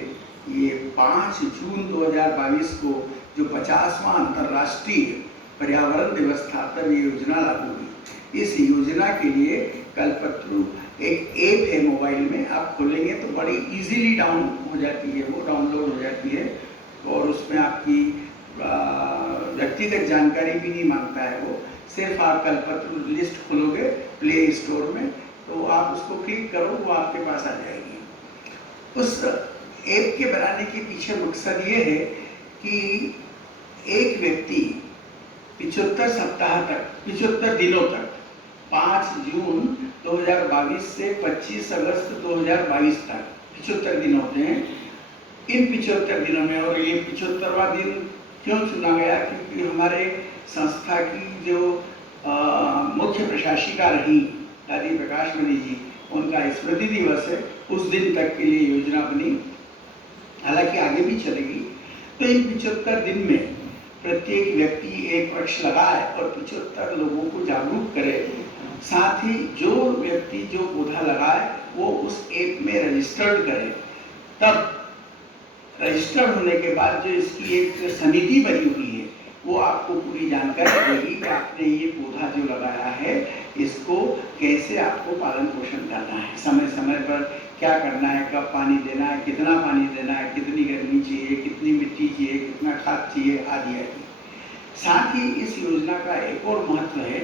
ये 5 जून 2022 को जो 50वां अंतर्राष्ट्रीय पर्यावरण दिवस था, तब ये योजना लागू हुई। इस योजना के लिए कल्पतरु एक ऐप है मोबाइल में, आप खोलेंगे तो बड़ी इजीली डाउन हो जाती है, वो डाउनलोड हो जाती है। और उसमें आपकी व्यक्तिगत जानकारी भी नहीं मांगता है वो, सिर्फ आप कल्पतरु लिस्ट खोलोगे प्ले स्टोर में, तो आप उसको क्लिक करो, वो आपके पास आ जाएगी। उस ऐप के बनाने के पीछे मकसद ये है कि एक व्यक्ति 75 सप्ताह तक, 75 दिनों तक, 5 जून 2022 से 25 अगस्त 2022 तक 75 दिन होते हैं। इन 75 दिनों में, और ये 75वां दिन क्यों चुना गया, क्योंकि हमारे संस्था की जो मुख्य प्रशासिका रही दादी प्रकाश मणि जी, उनका स्मृति दिवस है। उस दिन तक के लिए योजना बनी, हालांकि आगे भी चलेगी। तो इन 75 दिन में प्रत्येक व्यक्ति एक वृक्ष लगाए और 75 लोगों को जागरूक करे। साथ ही जो व्यक्ति जो पौधा लगाए वो उस ऐप में रजिस्टर्ड करे। तब रजिस्टर्ड होने के बाद जो इसकी एक समिति बनी हुई है, वो आपको पूरी जानकारी देगी कि आपने ये पौधा जो लगाया है इसको कैसे आपको पालन पोषण करना है, समय समय पर क्या करना है, कब पानी देना है, कितना पानी देना है, कितनी गर्मी चाहिए, कितनी मिट्टी चाहिए, कितना खाद चाहिए, आदि आदि। साथ ही इस योजना का एक और महत्व है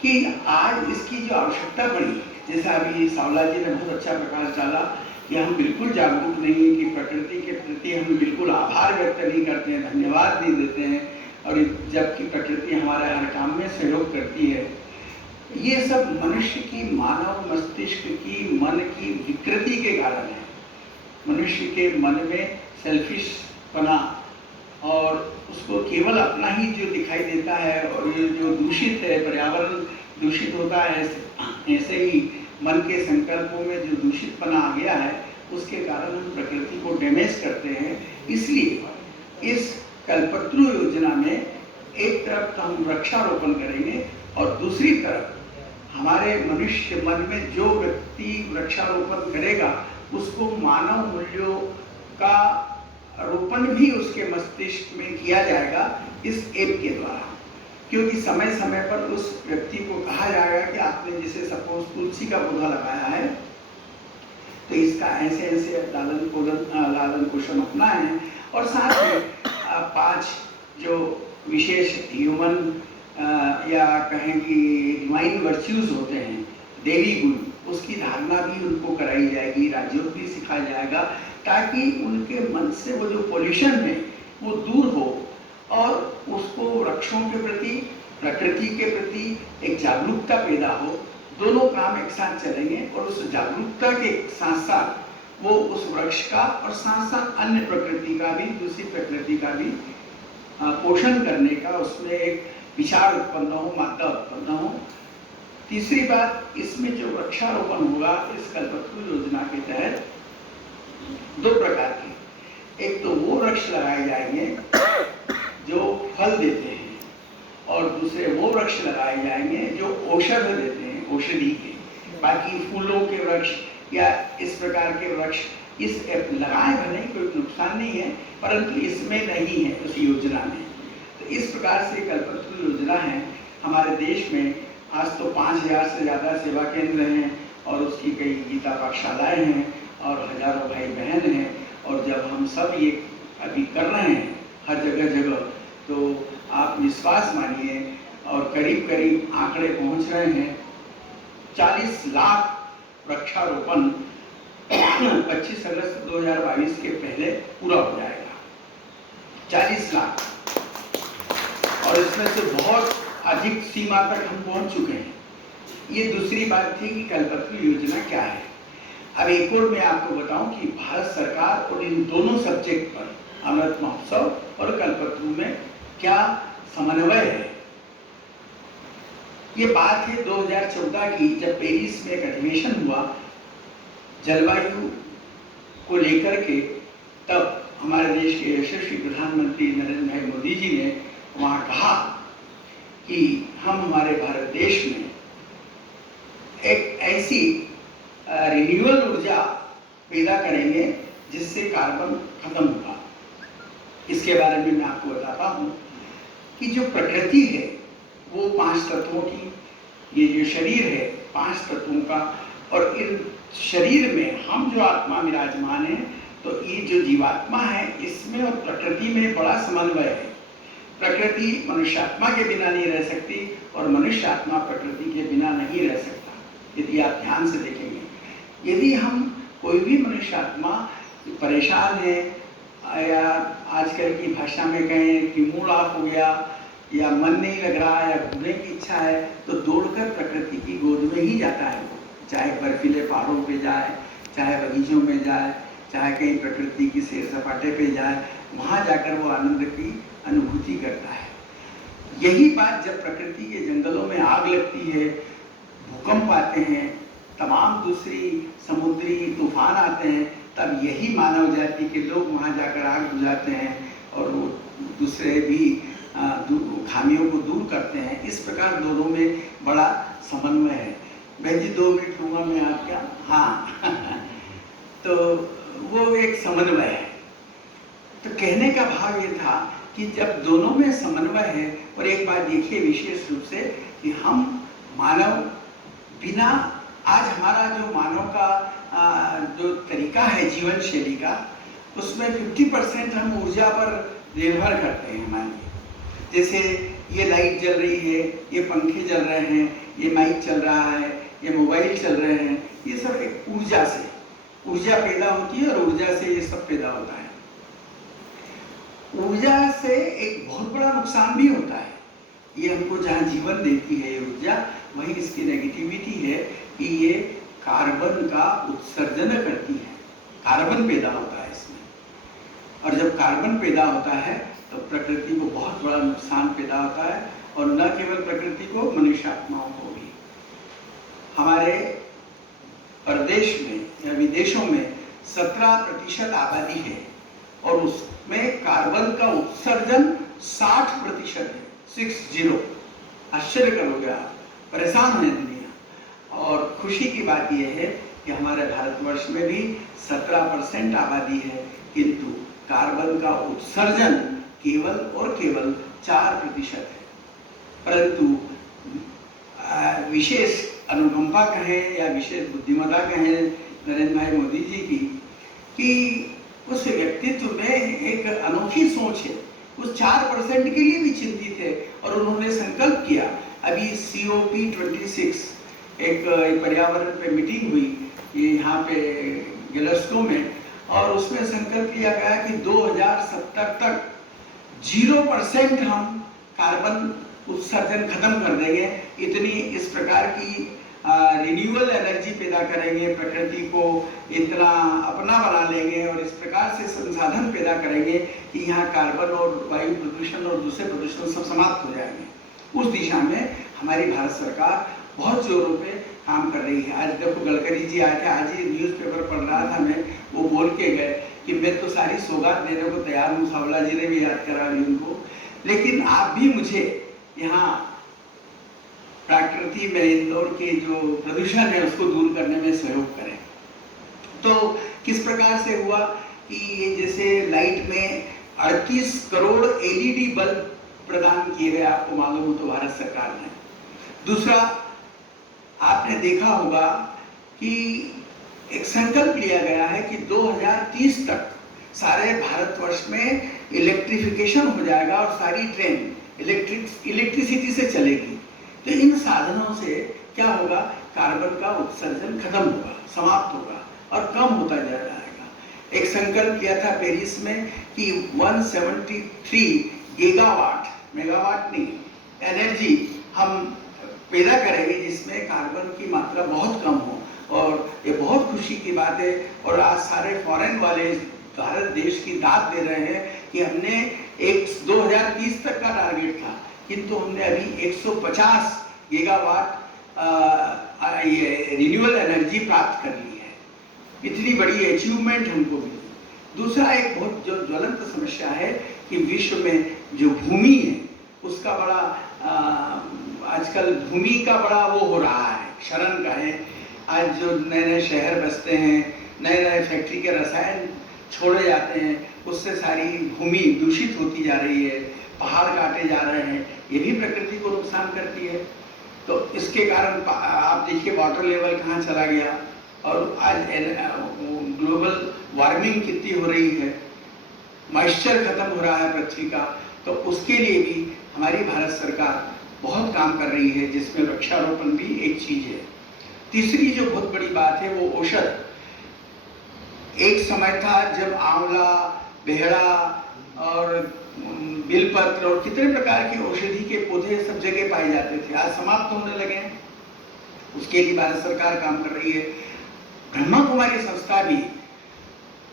कि आज इसकी जो आवश्यकता पड़ी, जैसा अभी सावला जी ने बहुत अच्छा प्रकाश डाला कि हम बिल्कुल जागरूक नहीं हैं, कि प्रकृति के प्रति हम बिल्कुल आभार व्यक्त नहीं करते हैं, धन्यवाद नहीं देते हैं, और जबकि प्रकृति हमारे हर काम में सहयोग करती है। ये सब मनुष्य की, मानव मस्तिष्क की, मन की विकृति के कारण है। मनुष्य के मन में सेल्फिशपना और उसको केवल अपना ही जो दिखाई देता है, और ये जो दूषित है, पर्यावरण दूषित होता है, ऐसे ही मन के संकल्पों में जो दूषितपना आ गया है, उसके कारण हम प्रकृति को डैमेज करते हैं। इसलिए इस कल्पतरु योजना में एक तरफ तो हम वृक्षारोपण करेंगे और दूसरी तरफ हमारे मनुष्य मन में जो व्यक्ति वृक्षारोपण करेगा उसको मानव मूल्यों का रोपण भी उसके मस्तिष्क में किया जाएगा इस ऐप के द्वारा। क्योंकि समय समय पर उस व्यक्ति को कहा जाएगा कि आपने जैसे सपोज तुलसी का पौधा लगाया है तो इसका ऐसे ऐसे लालन पोषण अपना है, और साथ में 5 जो विशेष ह्यूमन या कहें कि डिवाइन वर्च्यूज होते हैं, देवी गुण, उसकी धारणा भी उनको कराई जाएगी, राजयोग भी सिखाया जाएगा, ताकि उनके मन से वो जो पॉल्यूशन है वो दूर हो और उसको वृक्षों के प्रति, प्रकृति के प्रति एक जागरूकता पैदा हो। दोनों काम एक साथ चलेंगे और उस जागरूकता के साथ साथ वो उस वृक्ष का और साथ साथ अन्य प्रकृति का भी, दूसरी प्रकृति का भी पोषण करने का उसमें एक विचार उत्पन्न हो, मात्रा उत्पन्न हो। तीसरी बात, इसमें जो वृक्षारोपण होगा इस कल्पतरु योजना के तहत 2 प्रकार के, एक तो वो वृक्ष लगाए जाएंगे जो फल देते हैं, और दूसरे वो वृक्ष लगाए जाएंगे जो औषध देते हैं, औषधि के। बाकी फूलों के वृक्ष या इस प्रकार के वृक्ष इस लगाए भले कोई नुकसान नहीं है, परंतु इसमें नहीं है उस योजना में। तो इस प्रकार से कल्पतरु योजना है। हमारे देश में आज तो 5000 से ज़्यादा सेवा केंद्र हैं और उसकी कई गीता पाठशालाएँ हैं और हजारों भाई बहन हैं, और जब हम सब ये अभी कर रहे हैं हर जगह जगह, तो आप विश्वास मानिए, और करीब करीब आंकड़े पहुंच रहे हैं 40 लाख वृक्षारोपण 25 अगस्त 2022 के पहले पूरा हो जाएगा। 40 लाख, और इसमें से बहुत अधिक सीमा तक हम पहुंच चुके हैं। ये दूसरी बात थी कि कल्पतरु योजना क्या है। अब एक और मैं आपको बताऊं कि भारत सरकार और इन दोनों सब्जेक्ट पर, अमृत महोत्सव और कल्पतरु में क्या समन्वय है। ये बात है 2014 की, जब पेरिस में एक अधिवेशन हुआ जलवायु को लेकर के, तब हमारे देश के यशस्वी प्रधानमंत्री नरेंद्र भाई मोदी जी ने वहाँ कहा कि हम हमारे भारत देश में एक ऐसी रिन्यूएबल ऊर्जा पैदा करेंगे जिससे कार्बन खत्म होगा। इसके बारे में मैं आपको बताता हूँ कि जो प्रकृति है वो 5 तत्वों की, ये जो शरीर है 5 तत्वों का, और इन शरीर में हम जो आत्मा विराजमान है, तो ये जो जीवात्मा है इसमें और प्रकृति में बड़ा समन्वय है। प्रकृति मनुष्यात्मा के बिना नहीं रह सकती और मनुष्य आत्मा प्रकृति के बिना नहीं रह सकता। यदि आप ध्यान से देखेंगे, यदि हम कोई भी मनुष्य आत्मा परेशान है या आजकल की भाषा में कहें कि मूड ऑफ हो गया या मन नहीं लग रहा या घूमने की इच्छा है, तो दौड़कर प्रकृति की गोद में ही जाता है वो। चाहे बर्फीले पहाड़ों पे जाए, चाहे बगीचों में जाए, चाहे कहीं प्रकृति की सैर सपाटे पे जाए, वहाँ जाकर वो आनंद की अनुभूति करता है। यही बात जब प्रकृति के जंगलों में आग लगती है, भूकंप आते हैं, तमाम दूसरी समुद्री तूफान आते हैं, तब यही मानव जाति के लोग वहाँ जाकर आग बुझाते हैं और वो दूसरे भी खामियों को दूर करते हैं। इस प्रकार दोनों में बड़ा समन्वय है। बहन जी 2 मिनट लूँगा मैं आपका। हाँ तो वो एक समन्वय है। तो कहने का भाव ये था कि जब दोनों में समन्वय है, और एक बात देखिए विशेष रूप से कि हम मानव बिना, आज हमारा जो मानव का जो तरीका है जीवन शैली का, उसमें 50% हम ऊर्जा पर निर्भर करते हैं। हमारी जैसे ये लाइट जल रही है, ये पंखे चल रहे हैं, ये माइक चल रहा है, ये मोबाइल चल रहे हैं, ये सब एक ऊर्जा से, ऊर्जा पैदा होती है और ऊर्जा से ये सब पैदा होता है। ऊर्जा से एक बहुत बड़ा नुकसान भी होता है। ये हमको जहाँ जीवन देती है ये ऊर्जा, वही इसकी नेगेटिविटी है कि ये कार्बन का उत्सर्जन करती है, कार्बन पैदा होता है इसमें। और जब कार्बन पैदा होता है तो प्रकृति को बहुत बड़ा नुकसान पैदा होता है, और न केवल प्रकृति को, मनुष्य आत्माओं को भी। हमारे प्रदेश में या विदेशों में 17% आबादी है और उसमें कार्बन का उत्सर्जन 60% है, 60। आश्चर्य करोगे आप, परेशान है दुनिया। और खुशी की बात यह है कि हमारे भारतवर्ष में भी 17% आबादी है, किंतु कार्बन का उत्सर्जन केवल और केवल 4% है। परंतु विशेष अनुकंपा कहें या विशेष बुद्धिमत्ता कहें नरेंद्र भाई मोदी जी की, कि उस व्यक्तित्व में एक अनोखी सोच है। उस 4% के लिए भी चिंतित है और उन्होंने संकल्प किया। अभी COP26 एक पर्यावरण पे मीटिंग हुई ये यहाँ पे ग्लासगो में, और उसमें संकल्प लिया गया कि 2070 तक 0% हम कार्बन उत्सर्जन खत्म कर देंगे। इतनी इस प्रकार की रिन्यूएबल एनर्जी पैदा करेंगे, प्रकृति को इतना अपना बना लेंगे और इस प्रकार से संसाधन पैदा करेंगे कि यहाँ कार्बन और वायु प्रदूषण और दूसरे प्रदूषण सब समाप्त हो जाएंगे। उस दिशा में हमारी भारत सरकार बहुत जोरों पे काम कर रही है। आज देखो गडकरी जी आए थे, आज ही न्यूज़पेपर पढ़ रहा था मैं, वो बोल के गए कि मैं तो सारी सौगात देने को तैयार हूँ। सावला जी ने भी याद करा ली उनको, लेकिन आप भी मुझे यहाँ प्रकृति में इंदौर के जो प्रदूषण है उसको दूर करने में सहयोग करें। तो किस प्रकार से हुआ कि ये जैसे लाइट में 38 करोड़ LED बल्ब प्रदान किए गए, आपको मालूम हो तो भारत सरकार ने। दूसरा, आपने देखा होगा कि एक संकल्प लिया गया है कि 2030 तक सारे भारतवर्ष में इलेक्ट्रिफिकेशन हो जाएगा और सारी ट्रेन इलेक्ट्रिसिटी से चलेगी। तो इन साधनों से क्या होगा, कार्बन का उत्सर्जन खत्म होगा, समाप्त होगा और कम होता जा जाएगा। एक संकल्प लिया था पेरिस में कि 173 गीगावाट, मेगावाट नहीं, एनर्जी हम पैदा करेंगे जिसमें कार्बन की मात्रा बहुत कम हो। और ये बहुत खुशी की बात है। और आज सारे फॉरेन वाले भारत देश की दाद दे रहे हैं कि हमने 2030 तक का टारगेट था, किंतु हमने अभी 150 गीगावाट ये रिन्यूएबल एनर्जी प्राप्त कर ली है। इतनी बड़ी अचीवमेंट हमको मिली। दूसरा, एक बहुत जो ज्वलंत समस्या है कि विश्व में जो भूमि है उसका बड़ा आजकल भूमि का बड़ा वो हो रहा है, क्षरण का है। आज जो नए नए शहर बसते हैं, नए नए फैक्ट्री के रसायन छोड़े जाते हैं, उससे सारी भूमि दूषित होती जा रही है, पहाड़ काटे जा रहे हैं, ये भी प्रकृति को नुकसान करती है। तो इसके कारण आप देखिए वाटर लेवल कहाँ चला गया, और आज ग्लोबल वार्मिंग कितनी हो रही है, मॉइस्चर खत्म हो रहा है पृथ्वी का। तो उसके लिए भी हमारी भारत सरकार बहुत काम कर रही है, जिसमें वृक्षारोपण भी एक चीज है। तीसरी जो बहुत बड़ी बात है वो औषध। एक समय था जब आंवला, बेहड़ा और बिलपत्र और कितने प्रकार की औषधि के पौधे सब जगह पाए जाते थे, आज समाप्त होने लगे हैं। उसके लिए भारत सरकार काम कर रही है। ब्रह्मा कुमारी संस्था भी,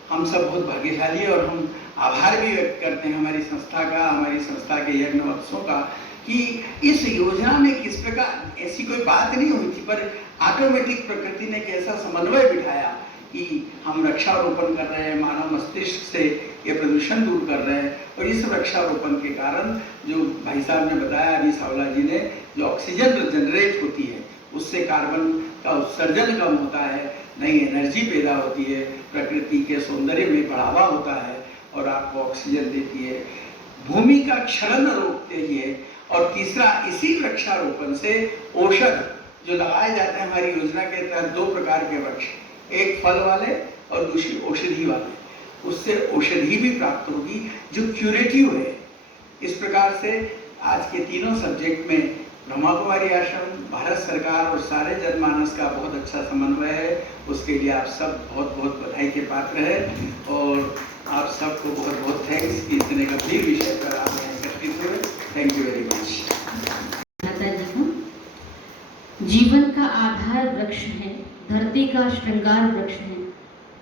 हम सब बहुत भाग्यशाली है और हम आभार भी व्यक्त करते हैं हमारी संस्था का, हमारी संस्था के यज्ञवत्सों का, कि इस योजना में किस प्रकार, ऐसी कोई बात नहीं हुई थी, पर ऑटोमेटिक प्रकृति ने कैसा समन्वय बिठाया कि हम वृक्षारोपण कर रहे हैं, मानव मस्तिष्क से ये प्रदूषण दूर कर रहे हैं। और इस वृक्षारोपण के कारण जो भाई साहब ने बताया अभी सावला जी ने, जो ऑक्सीजन जनरेट होती है उससे कार्बन का उत्सर्जन कम होता है, नई एनर्जी पैदा होती है, प्रकृति के सौंदर्य में बढ़ावा होता है और आपको ऑक्सीजन देती है। भूमि का क्षरण रोकते लिए, और तीसरा इसी वृक्षारोपण से औषध जो लगाए जाते हैं हमारी योजना के तहत, 2 प्रकार के वृक्ष, एक फल वाले और दूसरी औषधि वाले, उससे औषधि भी प्राप्त होगी जो क्यूरेटिव है। इस प्रकार से आज के तीनों सब्जेक्ट में ब्रह्मा कुमारी आश्रम, भारत सरकार और सारे जनमानस का बहुत अच्छा समन्वय है। उसके लिए आप सब बहुत बहुत बधाई के पात्र हैं, और आप सबको बहुत बहुत थैंक्स कि इतने गंभीर विषय पर आप यहाँ एकत्रित हुए। Thank you very much. माता जी को जीवन का आधार वृक्ष है, धरती का श्रृंगार वृक्ष है,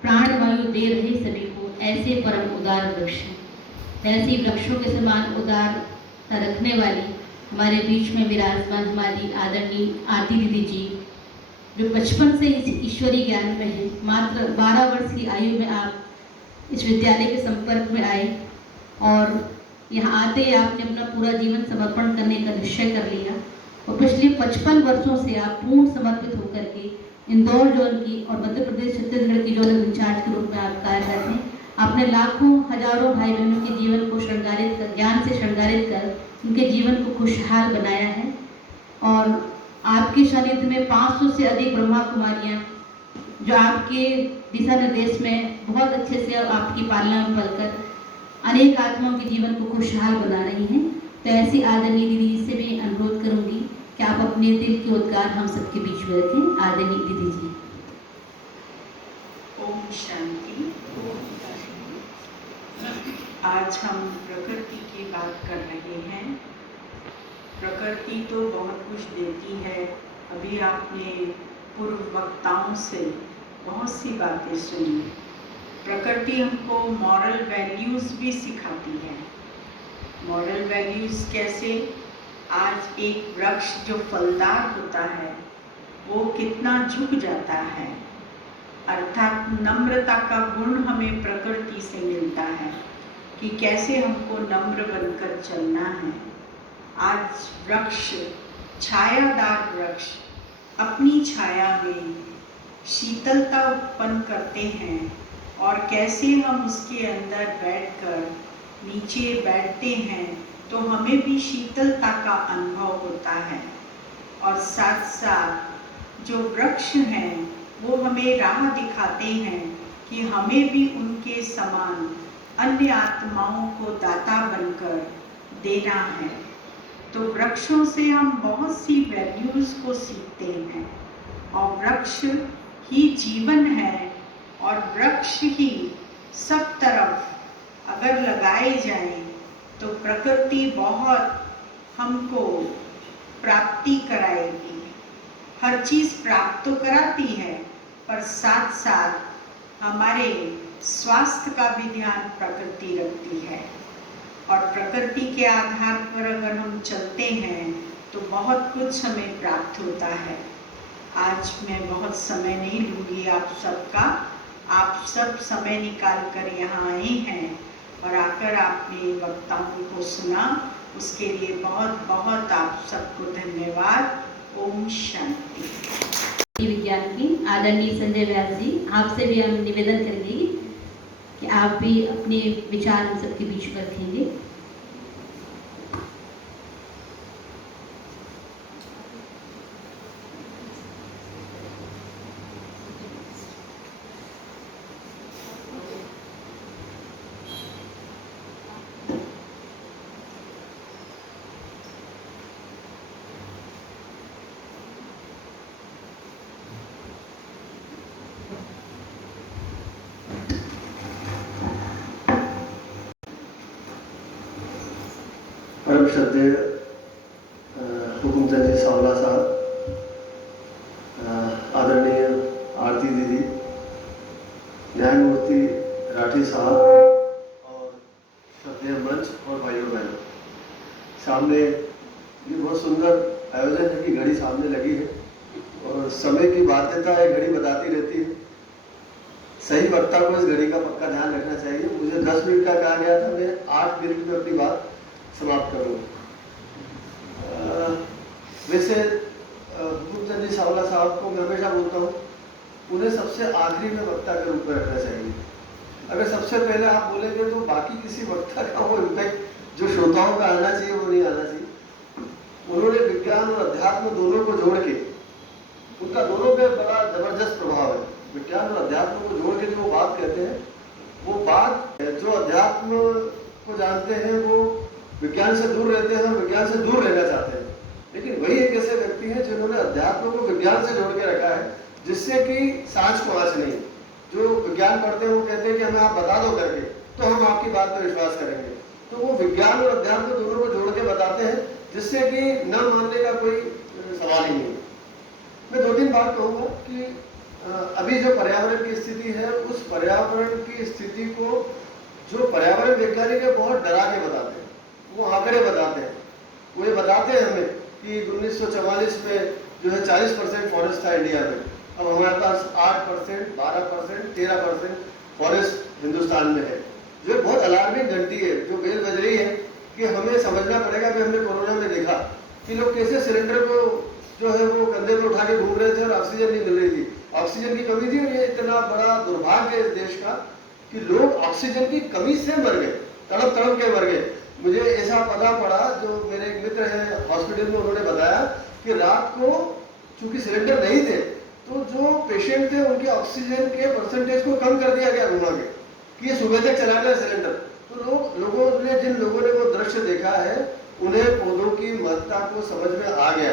प्राण वायु दे रहे सभी को, ऐसे परम उदार वृक्ष है। ऐसी वृक्षों के समान उदारता रखने वाली हमारे बीच में विराजमान हमारी आदरणीय आरती दीदी जी, जो बचपन से इस ईश्वरीय ज्ञान में है। मात्र 12 वर्ष की आयु में आप इस विद्यालय के संपर्क में आए और यहाँ आते ही आपने अपना पूरा जीवन समर्पण करने का निश्चय कर लिया, और पिछले 55 वर्षों से आप पूर्ण समर्पित होकर के इंदौर जोन की और मध्य प्रदेश छत्तीसगढ़ की जोनल इंचार्ज के रूप में आप कार्य करते हैं। आपने लाखों हजारों भाई बहनों के जीवन को श्रृंगारित कर, ज्ञान से श्रृंगारित कर उनके जीवन को खुशहाल बनाया है, और आपके सानिध्य में 500 से अधिक ब्रह्मा कुमारियाँ जो आपके दिशा निर्देश में बहुत अच्छे से आपकी पालना में पलकर अनेक आत्माओं के जीवन को खुशहाल बना रही हैं। तो ऐसी आदरणीय दीदी से भी अनुरोध करूंगी कि आप अपने दिल के उद्गार हम सबके बीच में रखें। आदरणीय दीदी जी। ओम शांति। आज हम प्रकृति की बात कर रहे हैं। प्रकृति तो बहुत कुछ देती है। अभी आपने पूर्व वक्ताओं से बहुत सी बातें सुनी। प्रकृति हमको मॉरल वैल्यूज़ भी सिखाती है। मॉरल वैल्यूज़ कैसे? आज एक वृक्ष जो फलदार होता है वो कितना झुक जाता है, अर्थात नम्रता का गुण हमें प्रकृति से मिलता है कि कैसे हमको नम्र बनकर चलना है। आज वृक्ष, छायादार वृक्ष अपनी छाया में शीतलता उत्पन्न करते हैं, और कैसे हम उसके अंदर बैठकर नीचे बैठते हैं तो हमें भी शीतलता का अनुभव होता है। और साथ साथ जो वृक्ष हैं वो हमें राह दिखाते हैं कि हमें भी उनके समान अन्य आत्माओं को दाता बनकर देना है। तो वृक्षों से हम बहुत सी वैल्यूज़ को सीखते हैं, और वृक्ष ही जीवन है, और वृक्ष ही सब तरफ अगर लगाए जाएं तो प्रकृति बहुत हमको प्राप्ति कराएगी। हर चीज़ प्राप्त तो कराती है, पर साथ साथ हमारे स्वास्थ्य का भी ध्यान प्रकृति रखती है। और प्रकृति के आधार पर अगर हम चलते हैं तो बहुत कुछ हमें प्राप्त होता है। आज मैं बहुत समय नहीं लूँगी आप सबका। आप सब समय निकाल कर यहाँ आए हैं और आकर आपने वक्ताओं को सुना, उसके लिए बहुत बहुत आप सबको धन्यवाद। ओम शांति। विज्ञान की आदरणीय संजय व्यास जी, आपसे भी हम निवेदन करेंगे कि आप भी अपने विचार हम सबके बीच में रखेंगे। परम श्रद्धेय हुकुमचंद जी सावला साहब, आदरणीय आरती दीदी, न्यायमूर्ति राठी साहब और श्रद्धेय मंच और भाइयों बहनों, सामने ये बहुत सुंदर आयोजन है कि घड़ी सामने लगी है और समय की बाध्यता है, घड़ी बताती रहती है। सही वक्ता को इस घड़ी का पक्का ध्यान रखना चाहिए। मुझे 10 मिनट का कहा गया था, मैं 8 मिनट में अपनी बात समाप्त करूँगा। वैसे हुकुमचंद जी सावला साहब को मैं हमेशा बोलता हूँ, उन्हें सबसे आखिरी में वक्ता के रूप में रखना चाहिए। अगर सबसे पहले आप बोलेंगे तो बाकी किसी वक्ता का वो इम्पैक्ट जो श्रोताओं का आना चाहिए वो नहीं आना चाहिए। उन्होंने विज्ञान और अध्यात्म दोनों को जोड़ के, उनका दोनों पे बड़ा जबरदस्त प्रभाव है। विज्ञान और अध्यात्म को जोड़ के जो वो बात कहते हैं, वो बात जो अध्यात्म को जानते हैं वो विज्ञान से दूर रहते हैं और विज्ञान से दूर रहना चाहते हैं। लेकिन वही एक ऐसे व्यक्ति हैं जिन्होंने अध्यात्म को विज्ञान से जोड़ के रखा है, जिससे कि सांच को आंच नहीं। जो विज्ञान पढ़ते हैं वो कहते हैं कि हमें आप बता दो करके, तो हम आपकी बात पर विश्वास करेंगे। तो वो विज्ञान और अध्यात्म दोनों को जोड़ के बताते हैं, जिससे कि न मानने का कोई सवाल ही नहीं। मैं 2-3 बात कहूँगा कि अभी जो पर्यावरण की स्थिति है, उस पर्यावरण की स्थिति को जो पर्यावरण वैज्ञानिक है बहुत डरा के बताते हैं। वो आंकड़े बताते हैं, वो ये बताते हैं हमें कि 1944 में जो है 40% फॉरेस्ट था इंडिया में, अब हमारे पास 8%, 12%, 13% फॉरेस्ट हिंदुस्तान में है। जो बहुत अलार्मिंग घंटी है, जो बेल बज रही है कि हमें समझना पड़ेगा कि हमने कोरोना में देखा कि लोग कैसे सिलेंडर को जो है वो कंधे में उठा के घूम रहे थे और ऑक्सीजन नहीं मिल रही थी, ऑक्सीजन की कमी थी। और ये इतना बड़ा दुर्भाग्य है इस देश का कि लोग ऑक्सीजन की कमी से मर गए, तड़प तड़प के मर गए। मुझे ऐसा पता पड़ा, जो मेरे एक मित्र हैं हॉस्पिटल में, उन्होंने बताया कि रात को चूंकि सिलेंडर नहीं थे तो जो पेशेंट थे उनके ऑक्सीजन के परसेंटेज को कम कर दिया गया घुमा के कि ये सुबह तक चला गया सिलेंडर। तो लोगों ने, जिन लोगों ने वो दृश्य देखा है, उन्हें पौधों की महत्ता को समझ में आ गया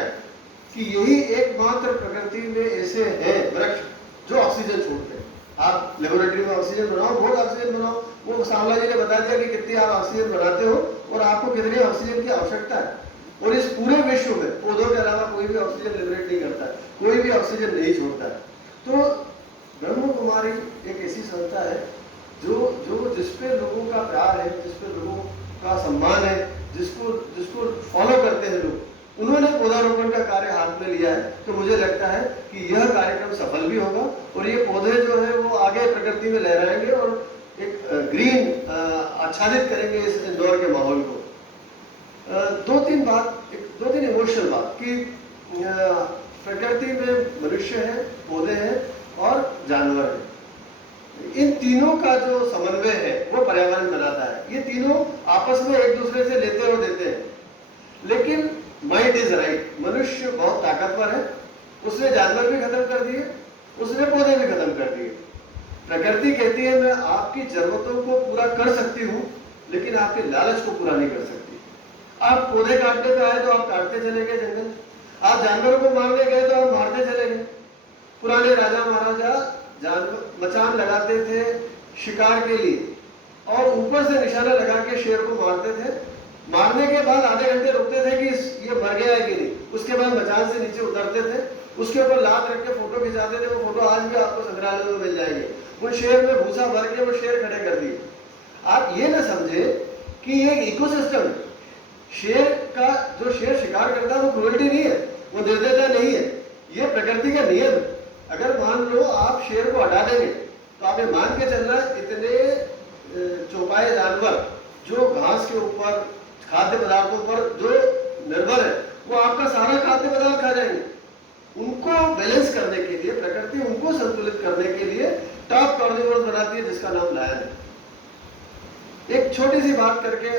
कि यही एकमात्र प्रकृति में ऐसे हैं वृक्ष जो ऑक्सीजन छोड़ते हैं। आप लेबोरेटरी में ऑक्सीजन बनाओ, बहुत ऑक्सीजन बनाओ, वो सावला जी ने बता दिया कि कितनी आप ऑक्सीजन बनाते हो और आपको कितनी ऑक्सीजन की आवश्यकता है। और इस पूरे विश्व में पौधों के अलावा कोई भी ऑक्सीजन लिबरेट नहीं करता है, कोई भी ऑक्सीजन नहीं छोड़ता है। तो ब्रह्म कुमारी एक ऐसी संस्था है जो जिस पे लोगों का प्यार है, जिस पे लोगों का सम्मान है, जिसको फॉलो करते हैं लोग, उन्होंने पौधारोपण का कार्य हाथ में लिया है। तो मुझे लगता है कि यह कार्यक्रम सफल भी होगा और ये पौधे जो है वो आगे प्रकृति में लहराएंगे और एक ग्रीन आच्छादित करेंगे इस इंदौर के माहौल को। 2-3 इमोशनल बात कि प्रकृति में मनुष्य है, पौधे हैं और जानवर है। इन तीनों का जो समन्वय है वो पर्यावरण बनाता है। ये तीनों आपस में एक दूसरे से लेते और देते हैं। लेकिन माइंड इज राइट, मनुष्य बहुत ताकतवर है, उसने जानवर भी खत्म कर दिए, उसने पौधे भी खत्म कर दिए। प्रकृति कहती है मैं आपकी जरूरतों को पूरा कर सकती हूँ, लेकिन आपके लालच को पूरा नहीं कर सकती। आप पौधे काटने पे आए तो आप काटते चले गए जंगल, आप जानवरों को मारने गए तो आप मारते चले गए। पुराने राजा महाराजा मचान लगाते थे शिकार के लिए और ऊपर से निशाना लगा के शेर को मारते थे। मारने के बाद आधे घंटे रुकते थे कि ये मर गया है कि नहीं, उसके बाद मचान से नीचे उतरते थे, उसके ऊपर लात रख के फोटो खिंचाते थे। वो फोटो आज भी आपको संग्रहालय में मिल जाएंगे। उन शेर में भूसा भर के वो शेर खड़े कर दिए। आप ये ना समझे कि ये इकोसिस्टम है। शेर का जो शेर शिकार करता है वो क्रूएल्टी नहीं है, वो निर्दयता नहीं है, ये प्रकृति का नियम है। अगर मान लो आप शेर को हटा देंगे तो आप ये मान के चलना इतने चौपाए जानवर जो घास के ऊपर, खाद्य पदार्थों पर जो निर्भर है, वो आपका सारा खाद्य पदार्थ खा जाएंगे। उनको बैलेंस करने के लिए, प्रकृति उनको संतुलित करने के लिए टॉप कार्निवोरस बनाती है, जिसका नाम लायन है। एक छोटी सी बात करके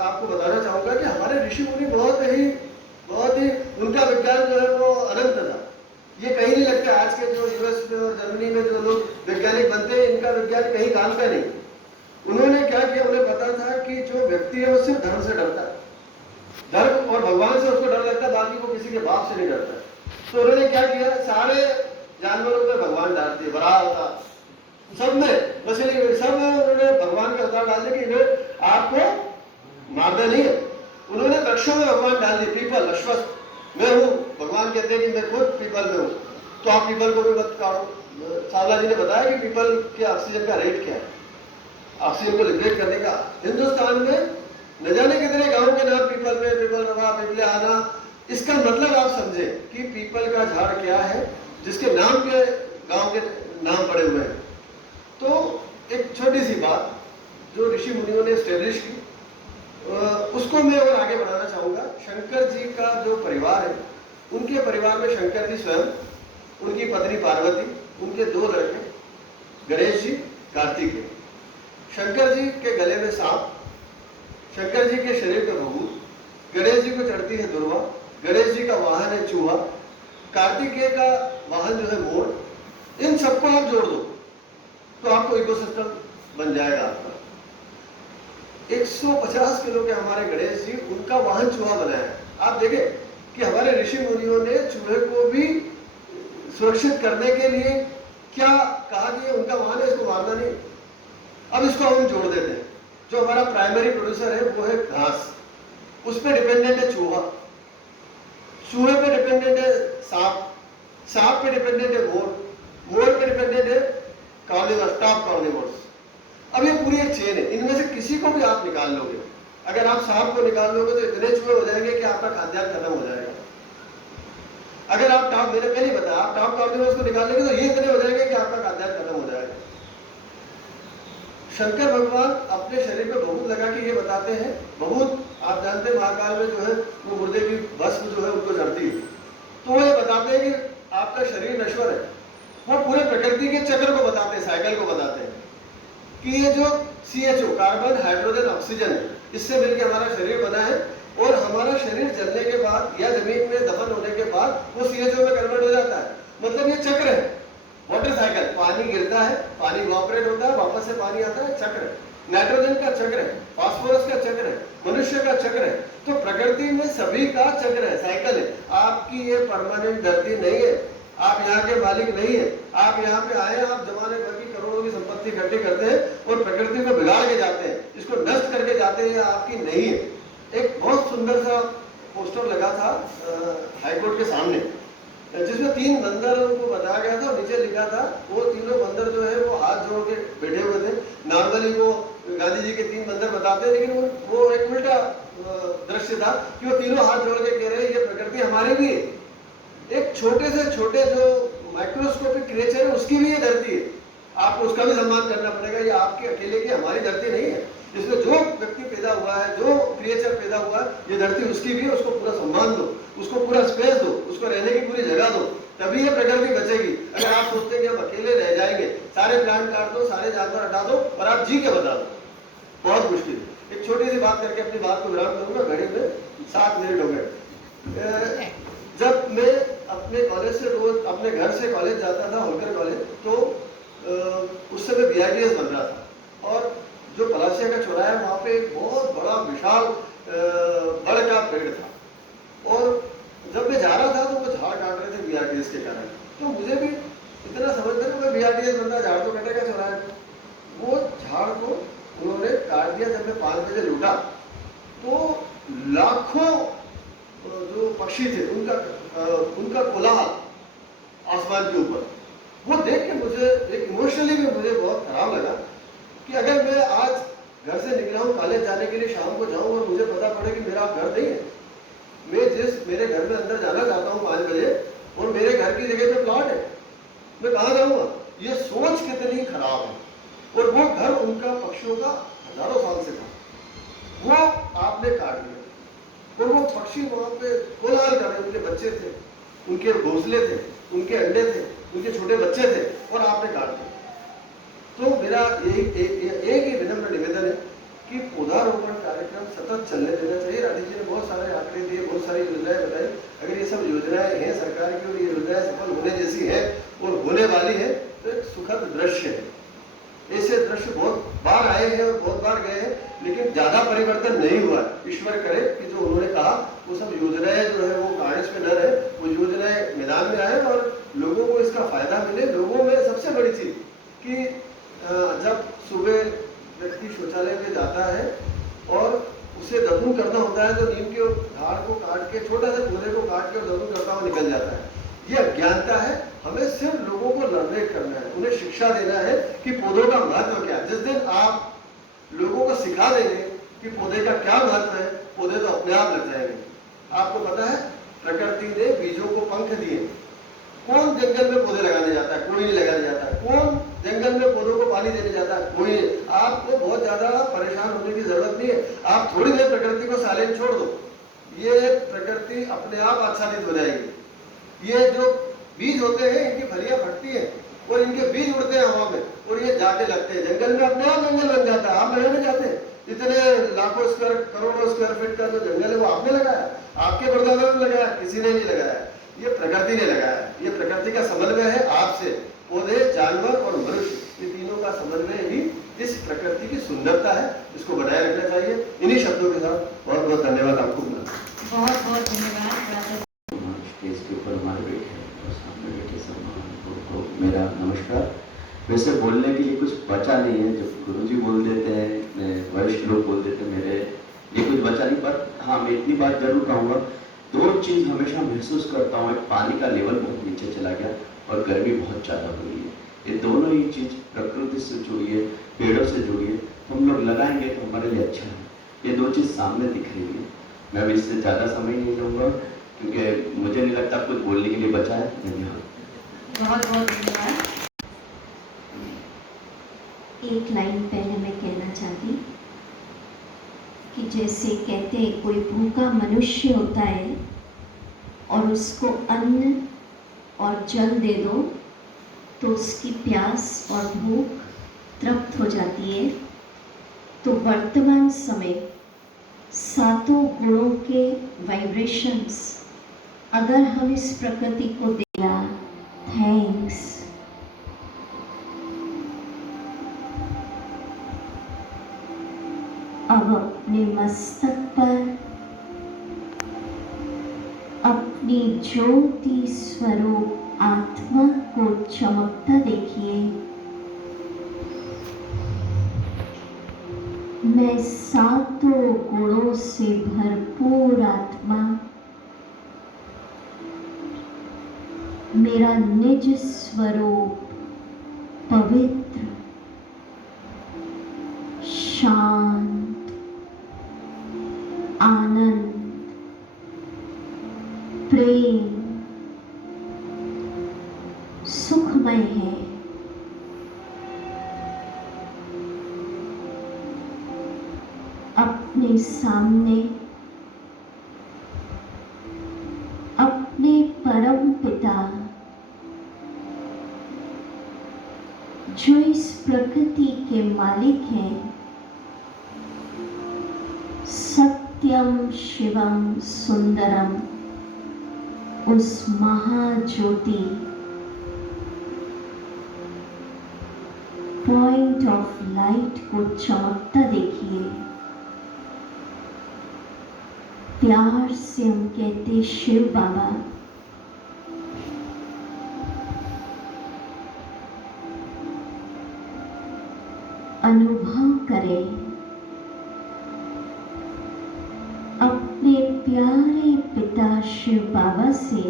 आपको बताना चाहूंगा कि हमारे ऋषि मुनि बहुत ही उनका विज्ञान जो है वो अनंत था। ये कहीं नहीं लगता। आज के जो यूएस में और जर्मनी में जो लोग वैज्ञानिक बनते हैं, इनका विज्ञान कहीं काम का नहीं। उन्होंने क्या किया, उन्हें पता था कि जो व्यक्ति है वो सिर्फ धर्म से डरता है, धर्म और भगवान से उसको डर लगता है, बाकी वो किसी के बाप से नहीं डरता है। तो उन्होंने क्या किया, सारे जानवरों में भगवान डाल दिए, बड़ा होता सब में, मछली सब में उन्होंने भगवान के अवतार डाल दिए कि इन्हें आपको मारना नहीं है। उन्होंने वृक्षों में भगवान डाल दिए, पीपल, अश्वत्थ, मैं हूँ। भगवान कहते हैं कि मैं खुद पीपल में हूँ, तो आप पीपल को भी मत काटो। सावला जी ने बताया कि पीपल के ऑक्सीजन का रेट क्या है, ऑक्सीजन को लिबरेट करने का। हिंदुस्तान में न जाने कितने गांव के नाम पीपल में, पीपल रवा, पिपले आना। इसका मतलब आप समझे कि पीपल का झाड़ क्या है, जिसके नाम के गांव के नाम पड़े हुए हैं। तो एक छोटी सी बात जो ऋषि मुनियों ने एस्टेब्लिश की, उसको मैं और आगे बढ़ाना चाहूँगा। शंकर जी का जो परिवार है, उनके परिवार में शंकर जी स्वयं, उनकी पत्नी पार्वती, उनके 2 लड़के गणेश जी, कार्तिकेय। शंकर जी के गले में सांप, शंकर जी के शरीर पे भभूत, गणेश जी को चढ़ती है दुर्वा, गणेश जी का वाहन है चूहा, कार्तिकेय का वाहन जो है मोर, इन सबको आप जोड़ दो तो आपको इकोसिस्टम बन जाएगा आपका। 150 किलो के हमारे गणेश जी, उनका वाहन चूहा बनाया है। आप देखें कि हमारे ऋषि मुनियों ने चूहे को भी सुरक्षित करने के लिए क्या कहा कि ये उनका वाहन है, इसको मारना नहीं। अब इसको हम जोड़ देते हैं। जो हमारा प्राइमरी प्रोड्यूसर है वो है घास, उस पर डिपेंडेंट है चूहा, चूहे पे डिपेंडेंट है सांप, सांप पे डिपेंडेंट है मोर, मोर पे डिपेंडेंट है कार्निवोरस, टॉप कार्निवोरस। अब ये पूरी एक चेन है, इनमें से किसी को भी आप निकाल लोगे, अगर आप सांप को निकाल लोगे तो इतने चूहे हो जाएंगे कि आपका खाद्यान्न खत्म हो जाएगा। अगर आप टॉप, मैंने पहले बताया, आप टॉप कार्निवोरस को निकाल लेंगे तो ये इतने हो जाएंगे कि आपका खाद्यान्न खत्म हो जाएगा। शंकर भगवान अपने शरीर पे भभूत लगा के ये बताते हैं, भभूत आप जानते हैं महाकाल में जो है वो मुर्दे की भस्म जो है उनको चढ़ती है, तो वो ये बताते हैं कि आपका शरीर नश्वर है। वो पूरे प्रकृति के चक्र को बताते हैं, साइकिल को बताते हैं कि ये जो CHO कार्बन हाइड्रोजन ऑक्सीजन है, इससे मिलकर हमारा शरीर बना है और हमारा शरीर जलने के बाद या जमीन में दफन होने के बाद वो CHO में कन्वर्ट हो जाता है। मतलब ये चक्र है, वाटर साइकिल, पानी गिरता है, पानी इवैपोरेट होता है, वापस से पानी आता है, चक्र है। नाइट्रोजन का चक्र है, फास्फोरस का चक्र है, मनुष्य का चक्र है। तो प्रकृति में सभी का चक्र है, साइकिल है। आपकी ये परमानेंट धरती नहीं है, आप यहाँ के मालिक नहीं है। आप यहाँ पे आए, आप जमाने भर की करोड़ों की संपत्ति इकट्ठी करते हैं और प्रकृति को बिगाड़ के जाते हैं, इसको नष्ट करके जाते हैं, आपकी नहीं है। एक बहुत सुंदर सा पोस्टर लगा था हाईकोर्ट के सामने, जिसमें 3 बंदरों को बताया गया था और नीचे लिखा था, वो तीनों बंदर जो है वो हाथ जोड़ के बैठे हुए थे। नॉर्मली वो गांधी जी के 3 बंदर बताते हैं, लेकिन वो एक उल्टा दृश्य था कि वो तीनों हाथ जोड़ के कह रहे हैं ये प्रकृति हमारी भी है। एक छोटे से छोटे जो माइक्रोस्कोपिक क्रिएचर है उसकी भी ये धरती है, आपको उसका भी सम्मान करना पड़ेगा। ये आपके अकेले की हमारी धरती नहीं है, इसमें जो व्यक्ति पैदा हुआ है, जो क्रिएचर पैदा हुआ है, ये धरती उसकी भी है। उसको पूरा सम्मान दो, उसको पूरा स्पेस दो, उसको रहने की पूरी जगह दो, तभी ये प्रकृति बचेगी। अगर आप सोचते हैं कि हम अकेले रह जाएंगे, सारे प्लांट काट दो, सारे जानवर हटा दो और आप जी के बता दो, बहुत मुश्किल है। एक छोटी सी बात करके अपनी बात को विराम करूंगा, घड़ी में 7 मिनट हो गए। जब मैं अपने कॉलेज से रोज अपने घर से कॉलेज जाता था, होलकर कॉलेज, तो उस समय BITS बन रहा था और जो पलाशिया का चौराहा है वहाँ पे एक बहुत बड़ा विशाल बड़ का पेड़ था और जब मैं जा रहा था तो वो झाड़ काट रहे थे BITS के कारण। तो मुझे भी इतना समझ में मैं BITS बन रहा, झाड़ तो कटेगा चौराहे पे। वो झाड़ को उन्होंने काट दिया। जब मैं 5 बजे लौटा तो लाखों जो पक्षी थे उनका कोलाहल आसमान के ऊपर, वो देख के मुझे एक इमोशनली भी मुझे बहुत खराब लगा कि अगर मैं आज घर से निकला हूँ कॉलेज जाने के लिए, शाम को जाऊँ और मुझे पता पड़े कि मेरा घर नहीं है, मैं जिस मेरे घर में अंदर जाना चाहता हूँ 5 बजे और मेरे घर की जगह पे प्लॉट है, मैं कहाँ जाऊँगा? ये सोच कितनी खराब है। और वो घर उनका पक्षियों का हजारों साल से था, वो आपने काट दिया और वो पक्षी वहाँ पे कोलाहल कर रहे, उनके बच्चे थे, उनके घोंसले थे, उनके अंडे थे, उनके छोटे बच्चे थे और आपने काट दिया। तो मेरा एक ही विनम्र निवेदन है कि पौधारोपण कार्यक्रम सतत चलने देना चाहिए। राधे जी ने बहुत सारे आंकड़े दिए, बहुत सारी योजनाएं बताई। अगर ये सब योजनाएं हैं सरकार की और ये योजनाएं सफल होने जैसी है और होने वाली है तो एक सुखद दृश्य है। ऐसे दृश्य बहुत बार आए हैं और बहुत बार गए हैं, लेकिन ज्यादा परिवर्तन नहीं हुआ। ईश्वर करे कि जो उन्होंने कहा वो सब योजनाएं जो है वो कागज पे न रहे, वो योजनाएं मैदान में आए और लोगों को इसका फायदा मिले। लोगों में सबसे बड़ी चीज कि जब सुबह व्यक्ति शौचालय में जाता है और उसे दफन करना होता है तो नीम के झाड़ को काट के, छोटा सा पौधे को काट के और दफन करता हुआ निकल जाता है। ये अज्ञानता है। हमें सिर्फ लोगों को लर्निंग करना है, उन्हें शिक्षा देना है कि पौधों का महत्व क्या है। जिस दिन आप लोगों को सिखा देंगे कि पौधे का क्या महत्व है, पौधे तो अपने आप लग जाएंगे। आपको पता है प्रकृति ने बीजों को पंख दिए। कौन जंगल में पौधे लगाने जाता है? कोई नहीं लगाने जाता है। कौन जंगल में पौधों को पानी देने जाता है? कोई नहीं। आपको बहुत ज्यादा परेशान होने की जरूरत नहीं है। आप थोड़ी देर प्रकृति को साइलेंट छोड़ दो, ये प्रकृति अपने आप आच्छादित हो जाएगी। ये जो बीज होते हैं इनकी फलियां फटती है और इनके बीज उड़ते हैं हवा में और ये जाके लगते हैं जंगल में, अपने आप जंगल बन जाता है। आप लगाने जाते हैं, इतने लाखों स्क्वायर करोड़ों स्क्वायर फीट का जो जंगल है वो आपने लगाया, आपके परदादा ने लगाया, किसी ने नहीं लगाया, ये प्रकृति ने लगाया। ये प्रकृति का समन्वय है आपसे, पौधे, जानवर और मनुष्य, ये तीनों का समन्वय ही इस प्रकृति की सुंदरता है, इसको बनाए रखना चाहिए। इन्हीं शब्दों के साथ बहुत बहुत धन्यवाद आपको। बहुत बहुत धन्यवाद। स्टेज के ऊपर हमारे बैठे और सामने बैठे सब महानुभावों को मेरा नमस्कार। वैसे बोलने के लिए कुछ बचा नहीं है, जब गुरुजी बोल देते हैं, वरिष्ठ लोग बोल देते हैं, मेरे लिए कुछ बचा नहीं। पर हाँ, मैं इतनी बात जरूर कहूँगा, दो चीज़ हमेशा महसूस करता हूँ। एक, पानी का लेवल बहुत नीचे चला गया और गर्मी बहुत ज़्यादा हो रही है। ये दोनों ही चीज़ प्रकृति से जुड़ी है, पेड़ों से जुड़ी है, हम लोग लगाएंगे तो हमारे लिए अच्छा है। ये दो चीज़ सामने दिख रही है। मैं भी इससे ज़्यादा समय नहीं लूँगा क्योंकि मुझे नहीं लगता कुछ बोलने के लिए बचा है। धन्यवाद। बहुत बहुत धन्यवाद। एक लाइन पहले मैं कहना चाहती कि जैसे कहते हैं कोई भूखा मनुष्य होता है और उसको अन्न और जल दे दो तो उसकी प्यास और भूख तृप्त हो जाती है। तो वर्तमान समय सातों गुणों के वाइब्रेशंस अगर हम इस प्रकृति को देना, थैंक्स। अब अपने मस्तक पर अपनी ज्योति स्वरूप आत्मा को चमकता देखिए। मैं सातों गुणों से भरपूर आत्मा, मेरा निज स्वरूप पवित्र, शांत, आनंद, प्रेम, सुखमय है। अपने सामने अपने परम पिता जो इस प्रकृति के मालिक हैं, सत्यम शिवम सुंदरम, उस महाज्योति पॉइंट ऑफ लाइट को चमकता देखिए। प्यार से हम कहते शिव बाबा, अनुभव करें अपने प्यारे पिता शिव बाबा से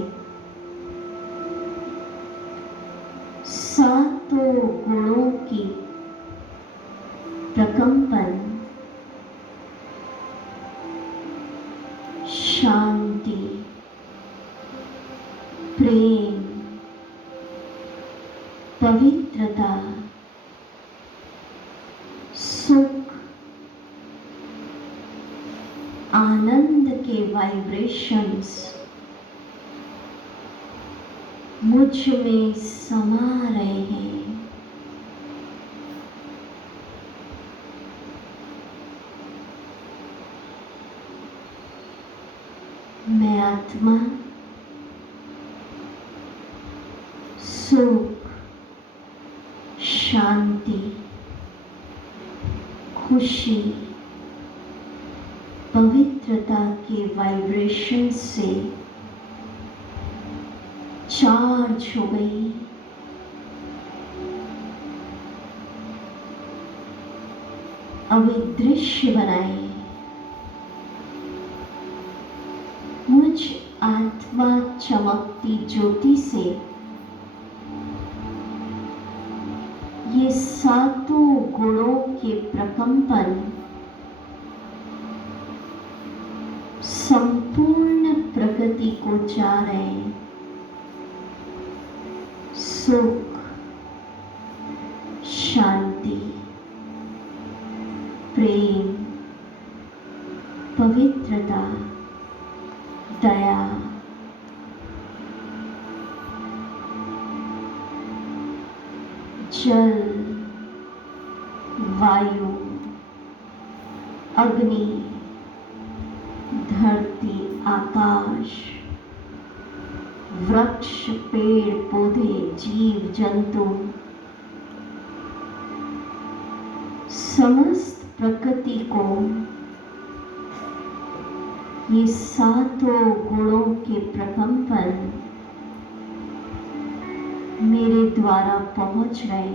सातों गुणों की प्रकंपन, शांति, प्रेम, पवित्रता, सुख, आनंद के वाइब्रेशंस मुझ में समा रहे हैं। मैं आत्मा सुख, शांति, खुशी, पवित्रता के वाइब्रेशन से चार्ज हो गई। अब एक दृश्य बनाए, मुझ आत्मा चमकती ज्योति से ये सातों गुणों के प्रकंपन संपूर्ण प्रकृति को जा रहे हैं। सुख, शांति, प्रेम, पवित्रता, दया, जल, वायु, अग्नि, धरती, आकाश, वृक्ष, पेड़ पौधे, जीव जंतु, समस्त प्रकृति को ये सातों गुणों के प्रकंपन मेरे द्वारा पहुंच रहे,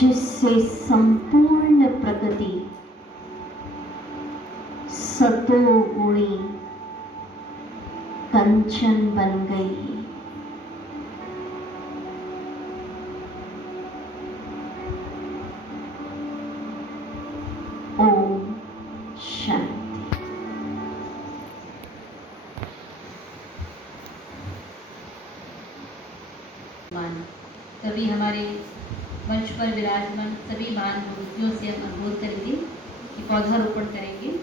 जिससे संपूर्ण प्रकृति सतोगुणी कंचन बन गई। ओम शांति। तभी हमारे मंच पर विराजमान सभी महान मूर्तियों से हम अनुरोध करेंगे कि पौधारोपण करेंगे।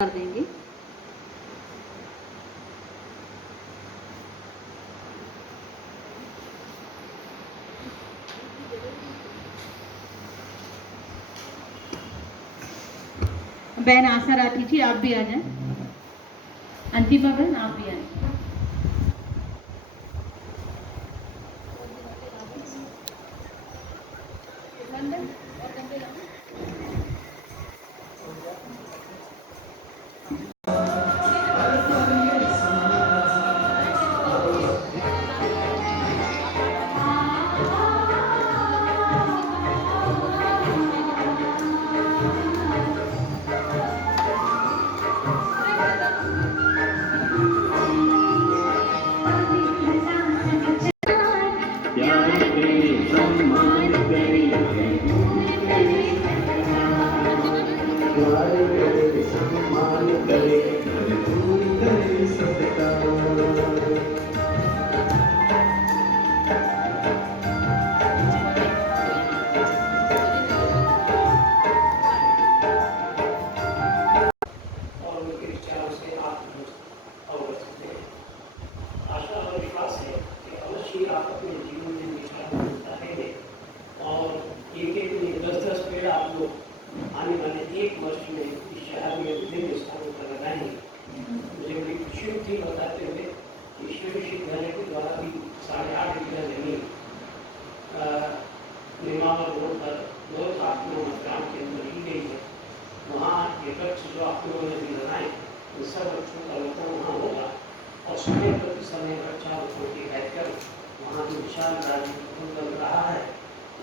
कर देंगे। बहन आशा राठी जी, आप भी आ जाएं। अंतिमा बहन, आप भी आए।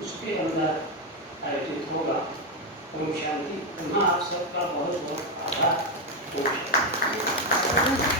उसके अंदर आयोजित होगा। ओम शांति। पुनः आप सबका बहुत बहुत आभार। ओम शांति।